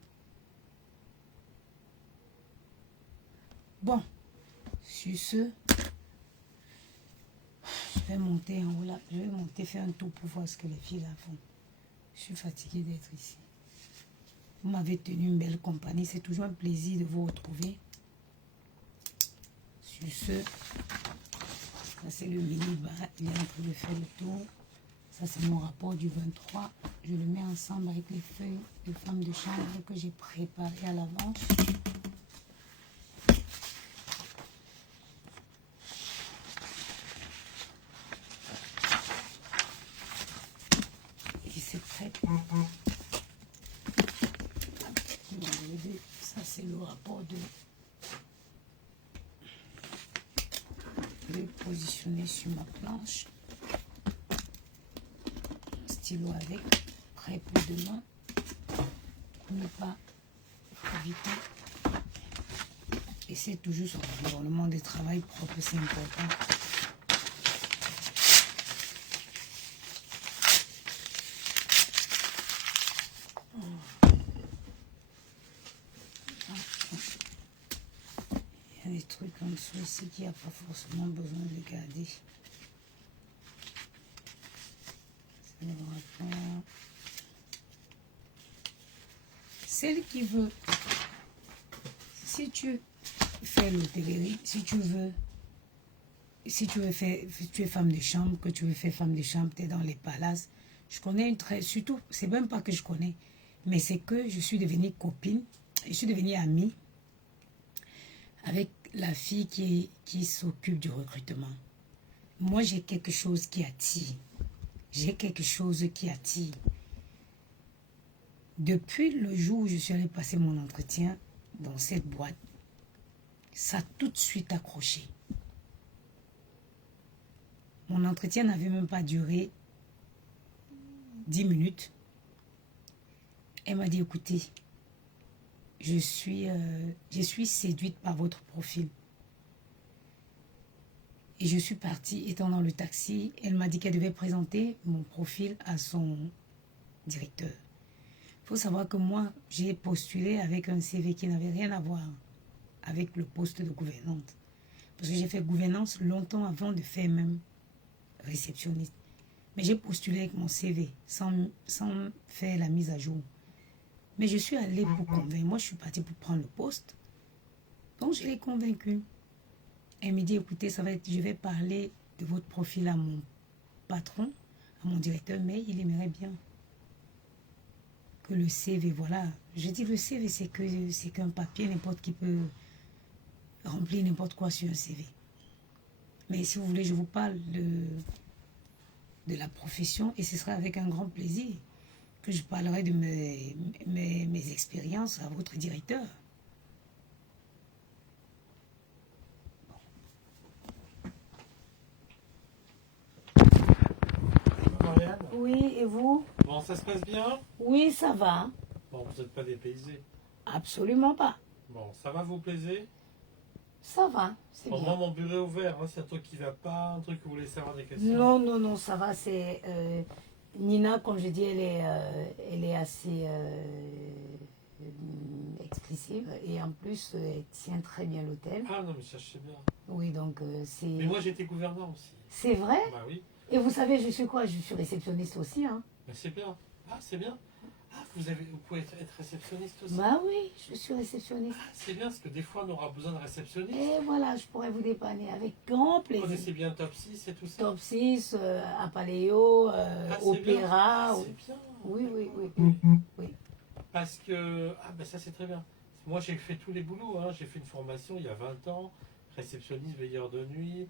Bon, sur ce, je vais monter en haut là. Je vais monter faire un tour pour voir ce que les filles là font. Je suis fatiguée d'être ici. Vous m'avez tenu une belle compagnie. C'est toujours un plaisir de vous retrouver. Sur ce, ça c'est le mini-bar. Il est en train de faire le tour. Ça c'est mon rapport du 23. Je le mets ensemble avec les feuilles de femmes de chambre que j'ai préparées à l'avance. Et c'est prêt. Ça c'est le rapport de le positionner sur ma planche. Stylo avec, prêt pour demain, pour ne pas éviter. Et c'est toujours son environnement de travail propre, c'est important. Il y a des trucs en dessous ici qui n'a pas forcément besoin de les garder. Celle qui veut, si tu fais l'hôtellerie, si tu es femme de chambre, que tu veux faire femme de chambre, tu es dans les palaces. Je connais surtout, c'est même pas que je connais, mais c'est que je suis devenue copine, je suis devenue amie avec la fille qui s'occupe du recrutement. Moi, j'ai quelque chose qui attire. J'ai quelque chose qui attire. Depuis le jour où je suis allée passer mon entretien dans cette boîte, ça a tout de suite accroché. Mon entretien n'avait même pas duré 10 minutes. Elle m'a dit, écoutez, je suis séduite par votre profil. Et je suis partie, étant dans le taxi, elle m'a dit qu'elle devait présenter mon profil à son directeur. Il faut savoir que moi, j'ai postulé avec un CV qui n'avait rien à voir avec le poste de gouvernante. Parce que j'ai fait gouvernance longtemps avant de faire même réceptionniste. Mais j'ai postulé avec mon CV sans faire la mise à jour. Mais je suis allée pour convaincre. Moi, je suis partie pour prendre le poste. Donc, je l'ai convaincue. Elle me dit, écoutez, je vais parler de votre profil à mon patron, à mon directeur, mais il aimerait bien que le CV, voilà. Je dis, le CV, c'est qu'un papier, n'importe qui peut remplir n'importe quoi sur un CV. Mais si vous voulez, je vous parle de la profession et ce sera avec un grand plaisir que je parlerai de mes expériences à votre directeur. Marianne? Oui, et vous? Bon, ça se passe bien? Oui, ça va. Bon, vous n'êtes pas dépaysé. Absolument pas. Bon, ça va, vous plaisez? Ça va, c'est Bon, bien. moi, mon bureau est ouvert. Hein, c'est un truc qui va pas, un truc que vous voulez savoir des questions. Non, non, non, ça va. C'est Nina, comme je dis, elle est assez expressive et en plus, elle tient très bien l'hôtel. Ah non, mais ça, je sais bien. Oui, donc c'est. Mais moi, j'étais gouverneur aussi. C'est vrai? Bah oui. Et vous savez, je suis quoi? Je suis réceptionniste aussi, hein. Mais c'est bien. Ah, c'est bien. Ah, vous pouvez être réceptionniste aussi. Bah oui, je suis réceptionniste. Ah, c'est bien, parce que des fois, on aura besoin de réceptionniste. Et voilà, je pourrais vous dépanner avec grand Vous plaisir. connaissez bien Top 6 et tout ça? Top 6, Apaléo, Ah, c'est Opéra. bien. Ah, oui. c'est bien. Oui, oui, oui, oui. Parce que, ah ben ça c'est très bien. Moi j'ai fait tous les boulots, hein. J'ai fait une formation il y a 20 ans, réceptionniste, veilleur de nuit,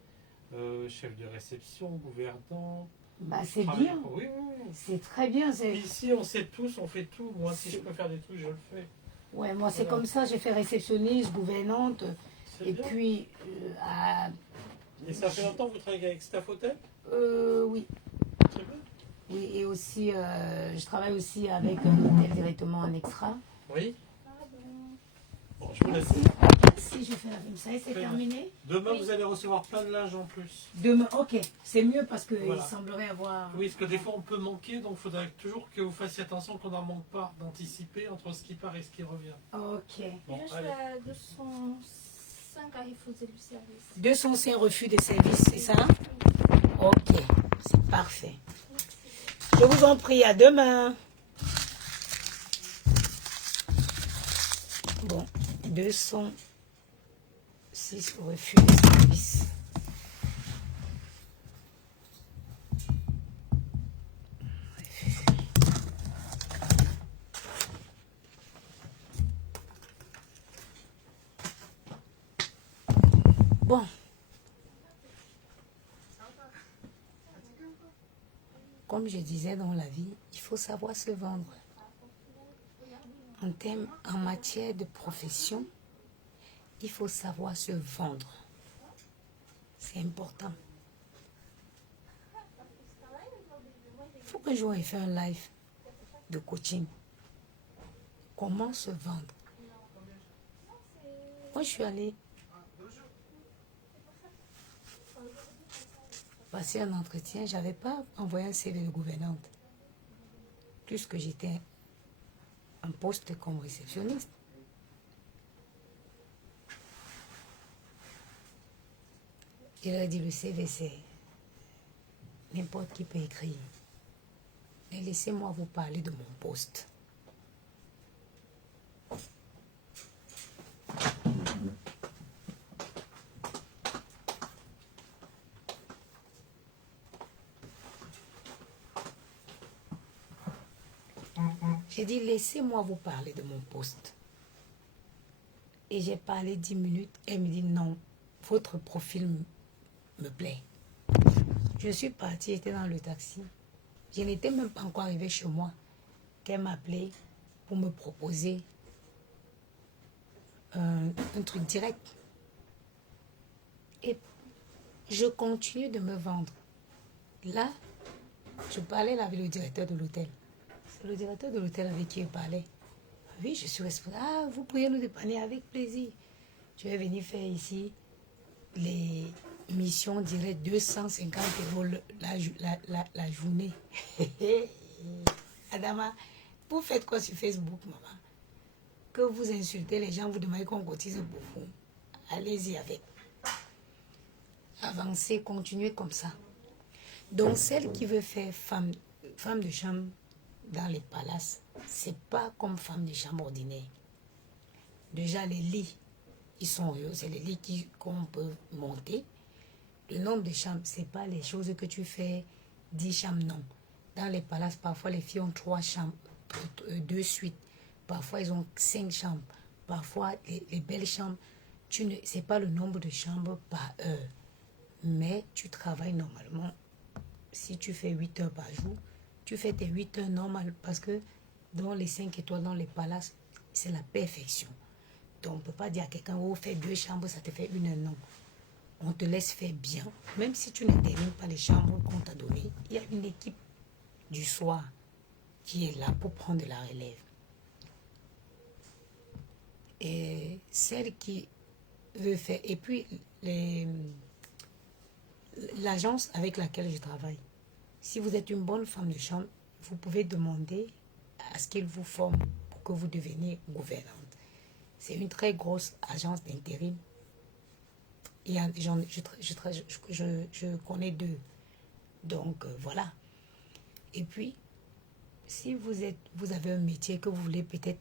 chef de réception, gouvernant. Bah Je c'est travaille bien. pour- Oui, oui, oui. C'est très bien. Puis ici on sait tous, on fait tout. Moi si je peux faire des trucs, je le fais. Ouais, moi c'est Voilà. comme ça, j'ai fait réceptionniste, gouvernante, C'est et bien. puis Et ça fait longtemps que vous travaillez avec Staff Hotel? oui, Très bien. oui, et aussi je travaille aussi avec un hôtel directement en extra. Oui. Bon, je vous laisse. Si je fais comme ça, et c'est Très bien. terminé. Demain vous allez recevoir plein de linge en plus. Demain, ok, c'est mieux parce que Voilà. il semblerait avoir. Oui, parce que des fois on peut manquer, donc il faudrait toujours que vous fassiez attention qu'on n'en manque pas, d'anticiper entre ce qui part et ce qui revient. Ok. Bon, Je suis allez. à 205 à refuser le service. 205 refus de service, c'est ça? Ok, c'est parfait. Je vous en prie, à demain. Bon, 206 refus de service. Bon. Comme je disais dans la vie, il faut savoir se vendre. En matière de profession, il faut savoir se vendre. C'est important. Il faut que j'aurais fait un live de coaching. Comment se vendre? Moi, je suis allée passer un entretien. Je n'avais pas envoyé un CV de gouvernante. Puisque j'étais en poste comme réceptionniste. Il a dit le CV, c'est n'importe qui peut écrire. Mais laissez-moi vous parler de mon poste. J'ai dit, laissez-moi vous parler de mon poste. Et j'ai parlé 10 minutes. Elle me dit, non, votre profil me plaît. Je suis partie, j'étais dans le taxi. Je n'étais même pas encore arrivée chez moi qu'elle m'a appelé pour me proposer un truc direct. Et je continue de me vendre. Là, je parlais là avec le directeur de l'hôtel. C'est le directeur de l'hôtel avec qui je parlais. Oui, je suis responsable. Ah, vous pourriez nous dépanner avec plaisir. Je vais venir faire ici les missions, dirais 250 € la journée. Adama, vous faites quoi sur Facebook, maman? Que vous insultez les gens, vous demandez qu'on cotise pour vous. Allez-y avec. Avancez, continuez comme ça. Donc, celle qui veut faire femme de chambre dans les palaces, c'est pas comme femme de chambre ordinaire. Déjà, les lits, ils sont hauts, c'est les lits qu'on peut monter. Le nombre de chambres, c'est pas les choses que tu fais 10 chambres, non. Dans les palaces, parfois, les filles ont 3 chambres, 2 suites. Parfois, ils ont 5 chambres. Parfois, les belles chambres, c'est pas le nombre de chambres par heure. Mais tu travailles normalement. Si tu fais 8 heures par jour, tu fais tes 8 heures normales. Parce que dans les 5 étoiles, dans les palaces, c'est la perfection. Donc, on ne peut pas dire à quelqu'un, oh, fais 2 chambres, ça te fait 1 heure. Non. On te laisse faire bien. Même si tu ne termines pas les chambres qu'on t'a données, il y a une équipe du soir qui est là pour prendre la relève. Et celle qui veut faire... Et puis, l'agence avec laquelle je travaille, si vous êtes une bonne femme de chambre, vous pouvez demander à ce qu'ils vous forment pour que vous deveniez gouvernante. C'est une très grosse agence d'intérim. Je connais 2. Donc, voilà. Et puis, si vous avez un métier que vous voulez peut-être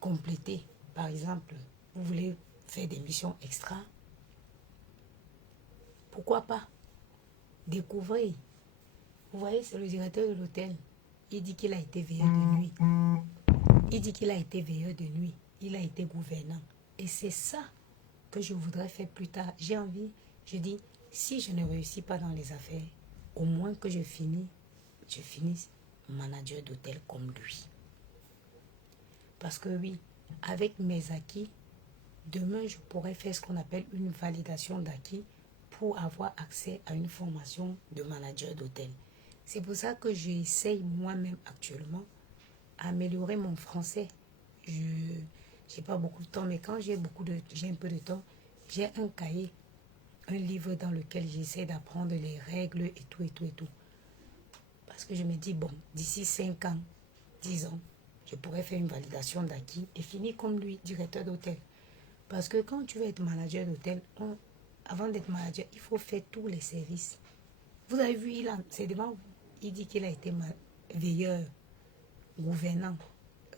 compléter, par exemple, vous voulez faire des missions extra, pourquoi pas? Découvrez. Vous voyez, c'est le directeur de l'hôtel. Il dit qu'il a été veilleur de nuit. Il dit qu'il a été veilleur de nuit. Il a été gouvernant. Et c'est ça que je voudrais faire plus tard. J'ai envie, je dis, si je ne réussis pas dans les affaires, au moins que je finisse manager d'hôtel comme lui. Parce que oui, avec mes acquis, demain je pourrais faire ce qu'on appelle une validation d'acquis pour avoir accès à une formation de manager d'hôtel. C'est pour ça que j'essaye moi-même actuellement à améliorer mon français. Je n'ai pas beaucoup de temps, mais quand j'ai un peu de temps, j'ai un cahier, un livre dans lequel j'essaie d'apprendre les règles et tout. Parce que je me dis, bon, d'ici 5 ans, 10 ans, je pourrais faire une validation d'acquis et finir comme lui, directeur d'hôtel. Parce que quand tu veux être manager d'hôtel, avant d'être manager, il faut faire tous les services. Vous avez vu, c'est devant vous. Il dit qu'il a été veilleur, gouvernant,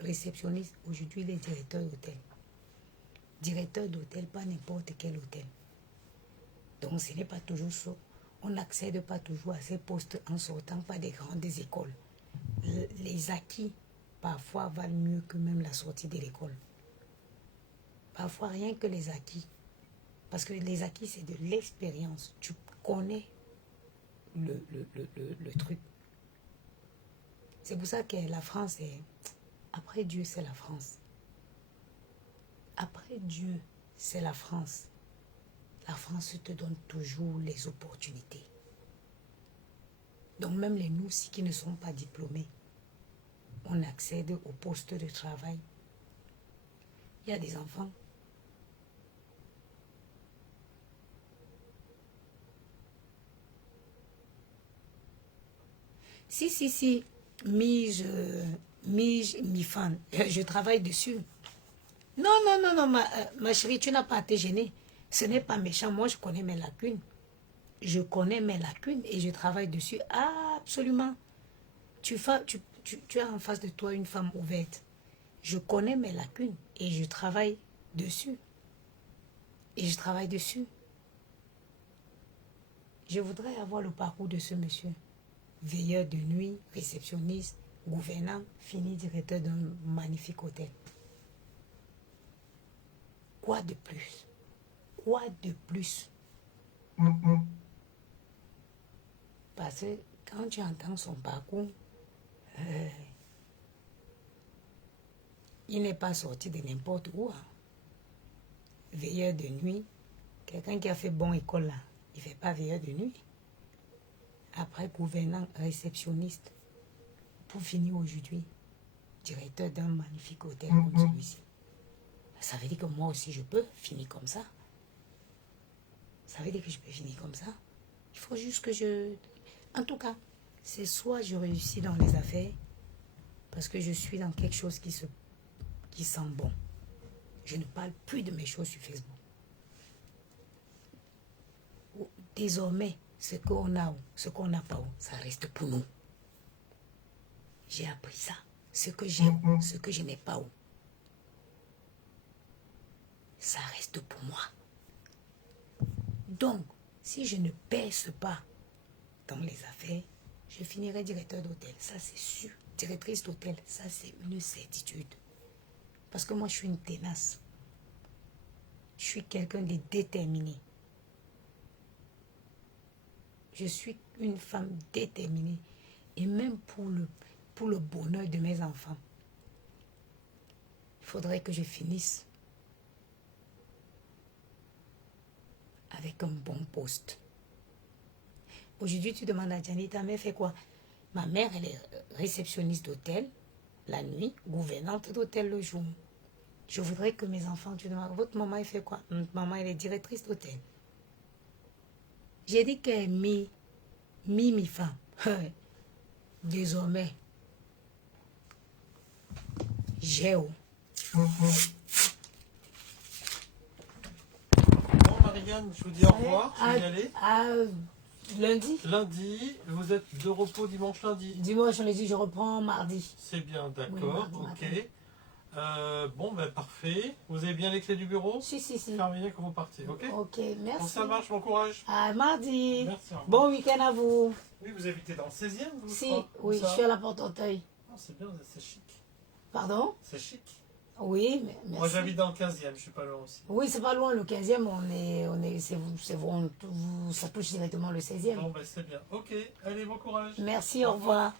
réceptionniste. Aujourd'hui, il est directeur d'hôtel. Directeur d'hôtel, pas n'importe quel hôtel. Donc, ce n'est pas toujours ça. On n'accède pas toujours à ces postes en sortant pas des grandes écoles. Les acquis, parfois, valent mieux que même la sortie de l'école. Parfois, rien que les acquis. Parce que les acquis, c'est de l'expérience. Tu connais le truc. C'est pour ça que la France est... Après Dieu, c'est la France. Après Dieu, c'est la France. La France te donne toujours les opportunités. Donc même les nous qui ne sont pas diplômés, on accède au poste de travail. Il y a des enfants. Si, mi-fan, je travaille dessus. Non, ma chérie, tu n'as pas à te gêner. Ce n'est pas méchant, moi je connais mes lacunes. Je connais mes lacunes et je travaille dessus. Ah, absolument. Tu as en face de toi une femme ouverte. Je connais mes lacunes et je travaille dessus. Je voudrais avoir le parcours de ce monsieur. Veilleur de nuit, réceptionniste, gouvernant, fini directeur d'un magnifique hôtel. Quoi de plus? Quoi de plus? Parce que quand tu entends son parcours, il n'est pas sorti de n'importe où. Hein. Veilleur de nuit, quelqu'un qui a fait bonne école là, il ne fait pas veilleur de nuit. Après, gouvernant, réceptionniste. Pour finir aujourd'hui, directeur d'un magnifique hôtel comme celui-ci. Ça veut dire que moi aussi, je peux finir comme ça. Ça veut dire que je peux finir comme ça. Il faut juste que je... En tout cas, c'est soit je réussis dans les affaires, parce que je suis dans quelque chose qui sent bon. Je ne parle plus de mes choses sur Facebook. Désormais, ce qu'on a ou ce qu'on n'a pas, ça reste pour nous. J'ai appris ça. Ce que j'ai ou ce que je n'ai pas, ça reste pour moi. Donc, si je ne perce pas dans les affaires, je finirai directeur d'hôtel. Ça, c'est sûr. Directrice d'hôtel, ça, c'est une certitude. Parce que moi, je suis une tenace. Je suis quelqu'un de déterminé. Je suis une femme déterminée. Et même pour le bonheur de mes enfants, il faudrait que je finisse avec un bon poste. Aujourd'hui, tu demandes à Gianni, ta mère fait quoi? Ma mère, elle est réceptionniste d'hôtel la nuit, gouvernante d'hôtel le jour. Je voudrais que mes enfants, tu demandes, votre maman, elle fait quoi? Notre maman, elle est directrice d'hôtel. J'ai dit qu'elle est mi-femme. Désormais, j'ai où? Bon, Marianne, je vous dis au revoir. Je vais y aller. Lundi. Lundi, vous êtes de repos dimanche, lundi. Dimanche, lundi, je reprends mardi. C'est bien, Oui, d'accord, mardi ok. Bon, ben parfait. Vous avez bien les clés du bureau? Si. Fermez bien quand vous partez, ok? Ok, merci. Bon, ça marche, bon courage. À mardi. Merci, au revoir. Bon week-end à vous. Oui, vous habitez dans le 16e, vous? Si, je crois, oui, comme ça. je suis à la Porte-Auteuil. Ah, c'est bien, c'est chic. Pardon? C'est chic. Oui, mais merci. Moi, j'habite dans le 15e, je suis pas loin aussi. Oui, c'est pas loin, le 15e, ça touche directement le 16e. Bon, ben c'est bien. Ok, allez, bon courage. Merci, au revoir.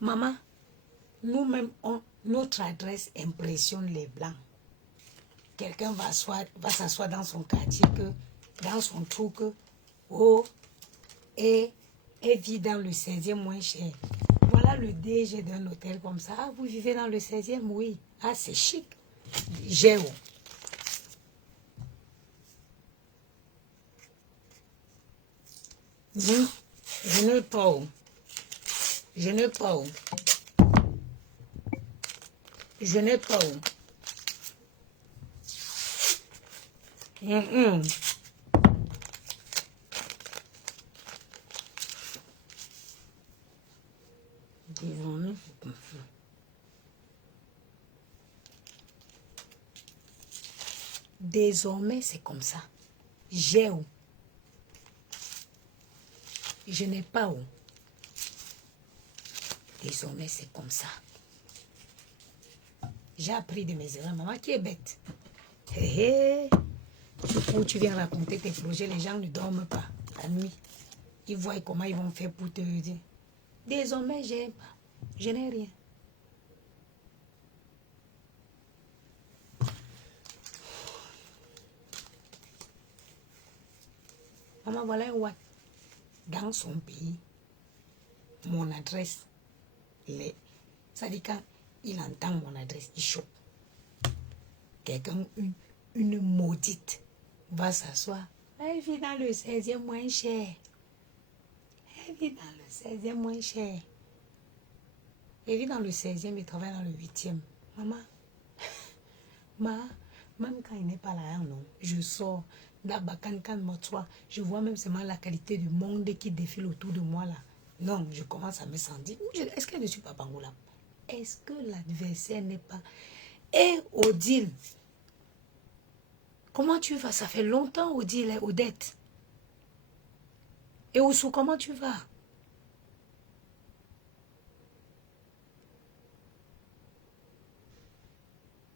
Maman, nous-mêmes, notre adresse impressionne les Blancs. Quelqu'un va s'asseoir dans son quartier, dans son trou, et vit dans le 16e moins cher. Voilà le DG d'un hôtel comme ça. Ah, vous vivez dans le 16e? Oui. Ah, c'est chic. J'ai où? Je n'ai pas où. Je n'ai pas où. Je n'ai pas où. Désormais, c'est comme ça. Désormais, c'est comme ça. J'ai où? Je n'ai pas où. Désormais, c'est comme ça. J'ai appris de mes erreurs. Maman qui est bête. Hé hé. Où tu viens raconter tes projets, les gens ne dorment pas la nuit. Ils voient comment ils vont faire pour te dire. Désormais, je n'ai rien. Maman, voilà un Watt. Dans son pays, mon adresse, ça dit quand il entend mon adresse, il choque. Quelqu'un, une maudite, va s'asseoir. Elle vit dans le 16e moins cher. Elle vit dans le 16e moins cher. Elle vit dans le 16e et travaille dans le 8e. Maman, même quand il n'est pas là, non, je sors. Je vois même seulement la qualité du monde qui défile autour de moi là. Non, je commence à me sentir. Est-ce que je ne suis pas Bangoula? Est-ce que l'adversaire n'est pas... Et Odile, comment tu vas? Ça fait longtemps, Odile, Odette. Et Oussou, comment tu vas?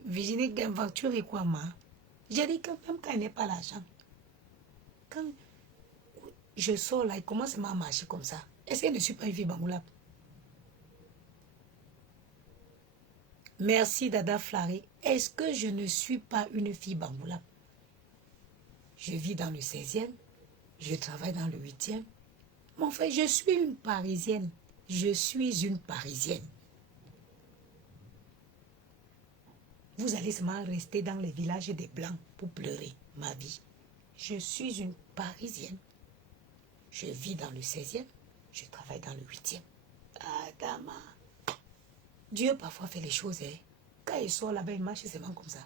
Virginie Gaventure et quoi, ma? J'ai dit que même quand il n'est pas l'argent, quand je sors là, il commence à marcher comme ça. Est-ce que je ne suis pas une fille Bangoula? Merci Dada Flari. Est-ce que je ne suis pas une fille Bangoula? Je vis dans le 16e. Je travaille dans le 8e. Mon frère, je suis une Parisienne. Je suis une Parisienne. Vous allez seulement rester dans les villages des Blancs pour pleurer ma vie. Je suis une Parisienne. Je vis dans le 16e. Je travaille dans le 8e. Ah, Dama. Dieu parfois fait les choses. Hein. Quand il sort là-bas, il marche seulement comme ça.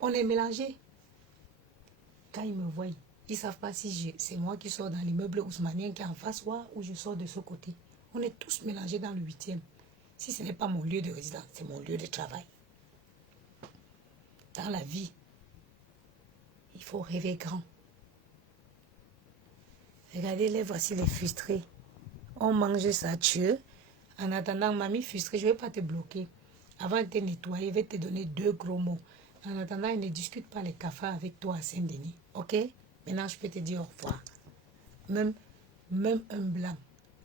On est mélangés. Quand ils me voient, ils ne savent pas si c'est moi qui sors dans l'immeuble ousmanien qui est en face ou je sors de ce côté. On est tous mélangés dans le 8e. Si ce n'est pas mon lieu de résidence, c'est mon lieu de travail. Dans la vie, il faut rêver grand. Regardez-les, voici les frustrés. On mange ça, tue. En attendant, mamie frustrée, je ne vais pas te bloquer. Avant de te nettoyer, je vais te donner 2 gros mots. En attendant, ils ne discutent pas les cafards avec toi à Saint-Denis. Ok? Maintenant, je peux te dire au revoir. Même un blanc,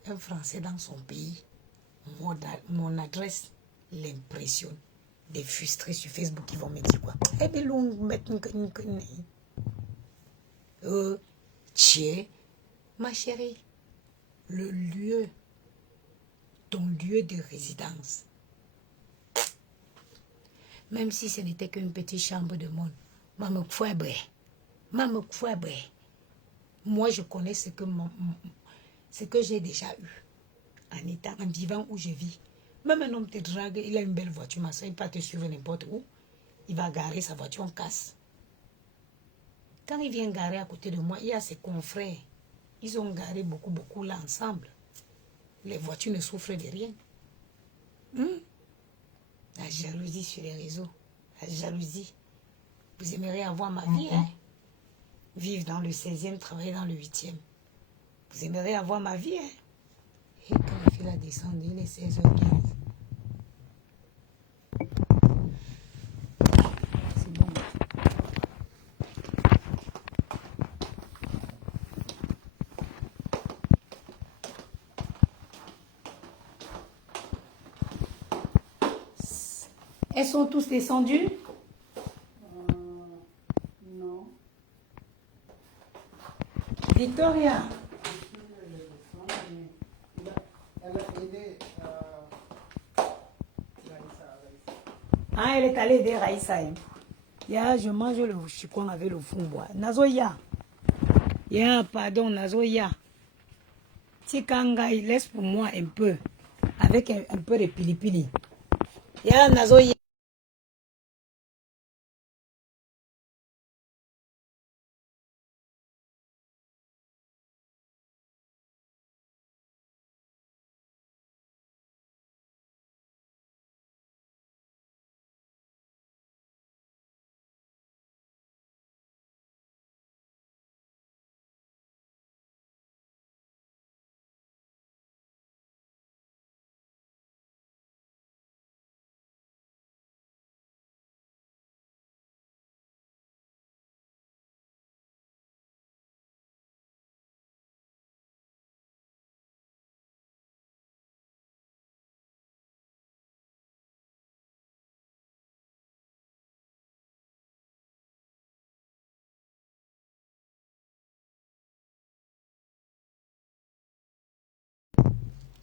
un Français dans son pays, mon adresse l'impressionne. Des frustrés sur Facebook qui vont me dire quoi? Eh bien, tiens, ma chérie, le lieu, ton lieu de résidence, même si ce n'était qu'une petite chambre de monde, moi je connais ce que j'ai déjà eu en vivant où je vis. Même un homme te drague, il a une belle voiture, ma soeur, il peut te suivre n'importe où. Il va garer sa voiture, on casse. Quand il vient garer à côté de moi, il y a ses confrères. Ils ont garé beaucoup là ensemble. Les voitures ne souffrent de rien. La jalousie sur les réseaux. La jalousie. Vous aimeriez avoir ma vie, hein? Vivre dans le 16e, travailler dans le 8e. Vous aimeriez avoir ma vie, hein? Et quand la fille a descendu, il est 16h15. C'est bon. Elles sont tous descendues? Non. Victoria. Elle a aidé Ah, elle est allée aider Raïssa. Ya, je mange le chicon avec le fumbois. Nazoya. Ya, pardon, Nazoya. Tikangai, laisse pour moi un peu. Avec un peu de pili-pili. Ya, Nazoya.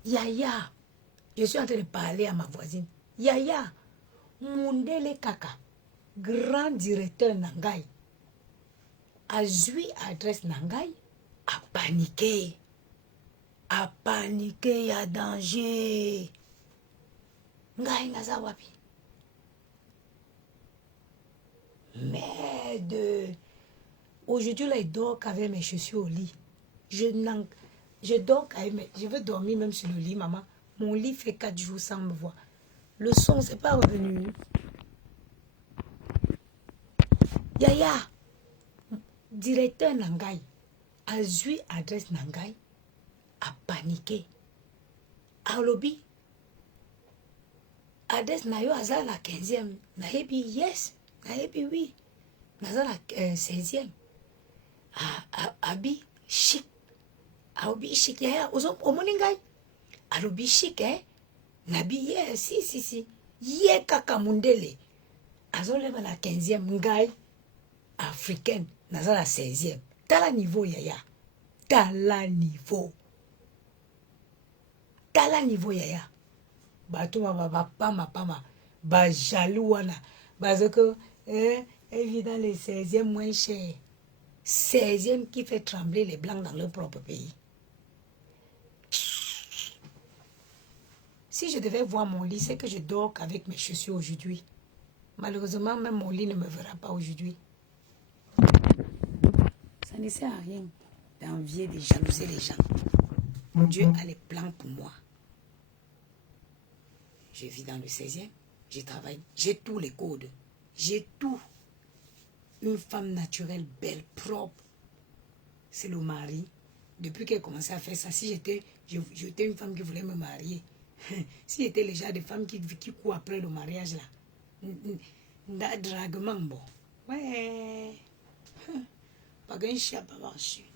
Yaya, je suis en train de parler à ma voisine. Yaya, Mundele Kaka, grand directeur Nangai, a joué adresse Nangai, a paniqué. A paniqué, il y a danger. Ngai ngaza wapi. Merde. Aujourd'hui, là, il dort qu'avec mes chaussures au lit. Je dors avec je veux dormir même sur le lit, maman. Mon lit fait 4 jours sans me voir. Le son, c'est pas revenu. Yaya, directeur Nangai, a joué adresse Nangai, a paniqué. A lobby, adresse Nayo Aza la 15e. Nayebi yes, Nayebi oui. Naza la 16e. Abi chic. Abi chic, yaya, au moningai. A lobby chic, hein. Nabi yes, si. Ye kaka mundele. Azoleva la 15e ngai africaine. Naza la 16e. Tala niveau yaya. Tala niveau. Tala niveau yaya. Bato ba pama. Ba jaloux wana. Parce que évidemment les 16e moins cher. 16e qui fait trembler les blancs dans leur propre pays. Si je devais voir mon lit, c'est que je dors qu'avec mes chaussures aujourd'hui. Malheureusement, même mon lit ne me verra pas aujourd'hui. Ça ne sert à rien d'envier, de jalouser les gens. Dieu a les plans pour moi. Je vis dans le 16e, je travaille, j'ai tous les codes, j'ai tout. Une femme naturelle, belle, propre. C'est le mari. Depuis qu'elle commençait à faire ça, si j'étais une femme qui voulait me marier, si j'étais le genre de femme qui court après le mariage là, draguement bon. Ouais. Pas qu'un chien pas marché.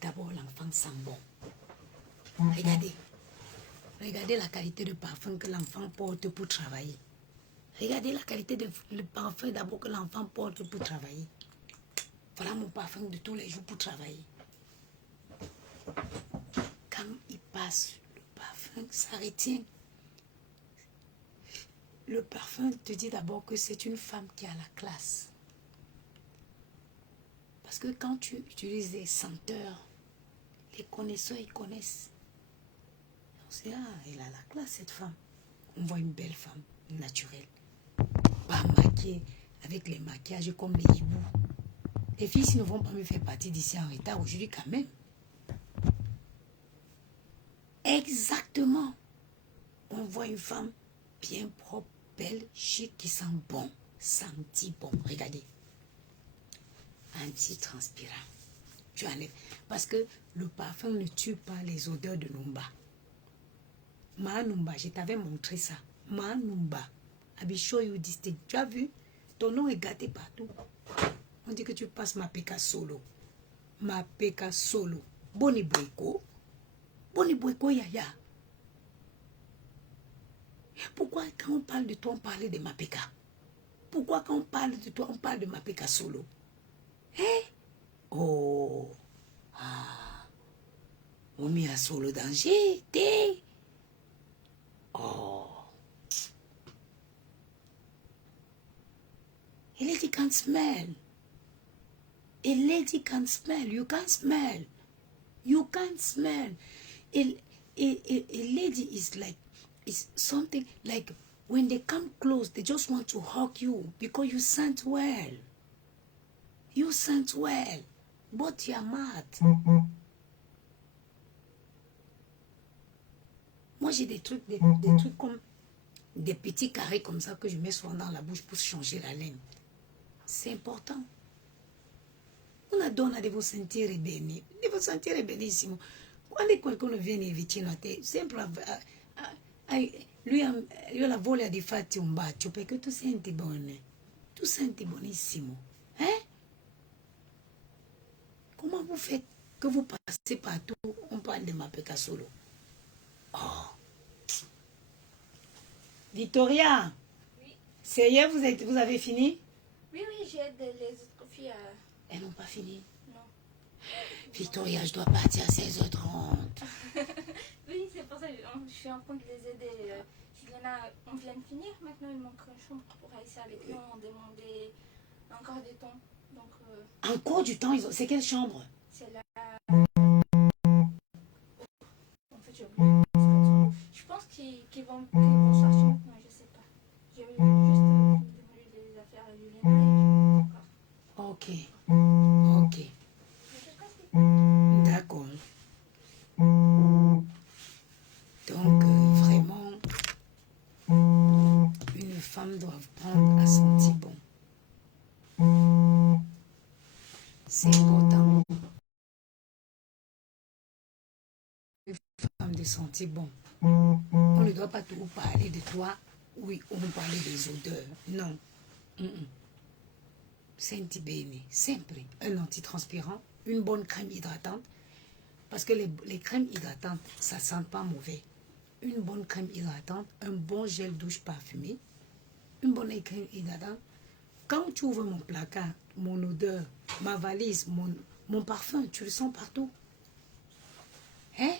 D'abord, l'enfant sent bon. Regardez la qualité de parfum que l'enfant porte pour travailler. Regardez la qualité de le parfum d'abord que l'enfant porte pour travailler. Voilà mon parfum de tous les jours pour travailler. Quand il passe, le parfum, ça retient. Le parfum te dit d'abord que c'est une femme qui a la classe. Parce que quand tu utilises des senteurs, les connaisseurs, ils connaissent. On se dit, ah, elle a la classe, cette femme. On voit une belle femme, naturelle. Pas maquillée, avec les maquillages comme les hiboux. Les filles ici ne vont pas me faire partie d'ici en retard aujourd'hui quand même. Exactement. On voit une femme bien propre, belle, chic, qui sent bon, senti bon. Regardez. Anti-transpirant. Tu enlèves. Parce que le parfum ne tue pas les odeurs de Numba. Ma Numba, je t'avais montré ça. Ma Numba. I will show you this thing. Tu as vu? Ton nom est gâté partout. On dit que tu passes ma PK solo. Ma PK solo. Boni Boyko. Boni Boyko Yaya. Pourquoi quand on parle de toi, on parle de ma PK? Pourquoi quand on parle de toi, on parle de ma PK solo? Hein? Oh. Ah. On met à solo danger. T'es. Oh. A lady can't smell. A lady can't smell. You can't smell. You can't smell. A lady is like, is something like when they come close, they just want to hug you because you scent well. You scent well. But you're mad. Moi, j'ai des trucs comme des petits carrés comme ça que je mets souvent dans la bouche pour changer la laine. C'est important. Una donna devo sentire bene. Devo sentire benissimo. Quando qualcuno viene vicino a te, sempre lui ha la voglia di farti un bacio perché tu senti buono. Tu senti buonissimo. Hein? Comment vous faites que vous passez partout, on parle de ma PK solo? Oh. Victoria, Oui. ça y est, vous avez fini? Oui, j'aide les autres filles à... Elles n'ont pas fini. Non. Victoria, je dois partir à 16h30. Oui, c'est pour ça que je suis en train de les aider. On vient de finir, maintenant il manque une chambre pour aller avec eux. On demandait encore du temps. Donc, Encore du temps, c'est quelle chambre? c'est là... En fait, j'ai oublié. Je pense qu'ils vont sortir maintenant, je sais pas. J'ai juste demandé les affaires à Juliana et encore. Ok. Ok. D'accord. Donc, vraiment, une femme doit prendre à sentir bon. C'est important. Une femme de sentir bon. On ne doit pas trop parler de toi. Oui, on va parler des odeurs. Non. Senti bene, simple. Un antitranspirant, une bonne crème hydratante. Parce que les crèmes hydratantes, ça ne sent pas mauvais. une bonne crème hydratante, un bon gel douche parfumé, une bonne crème hydratante. Quand tu ouvres mon placard, mon odeur, ma valise, mon parfum, tu le sens partout. Hein?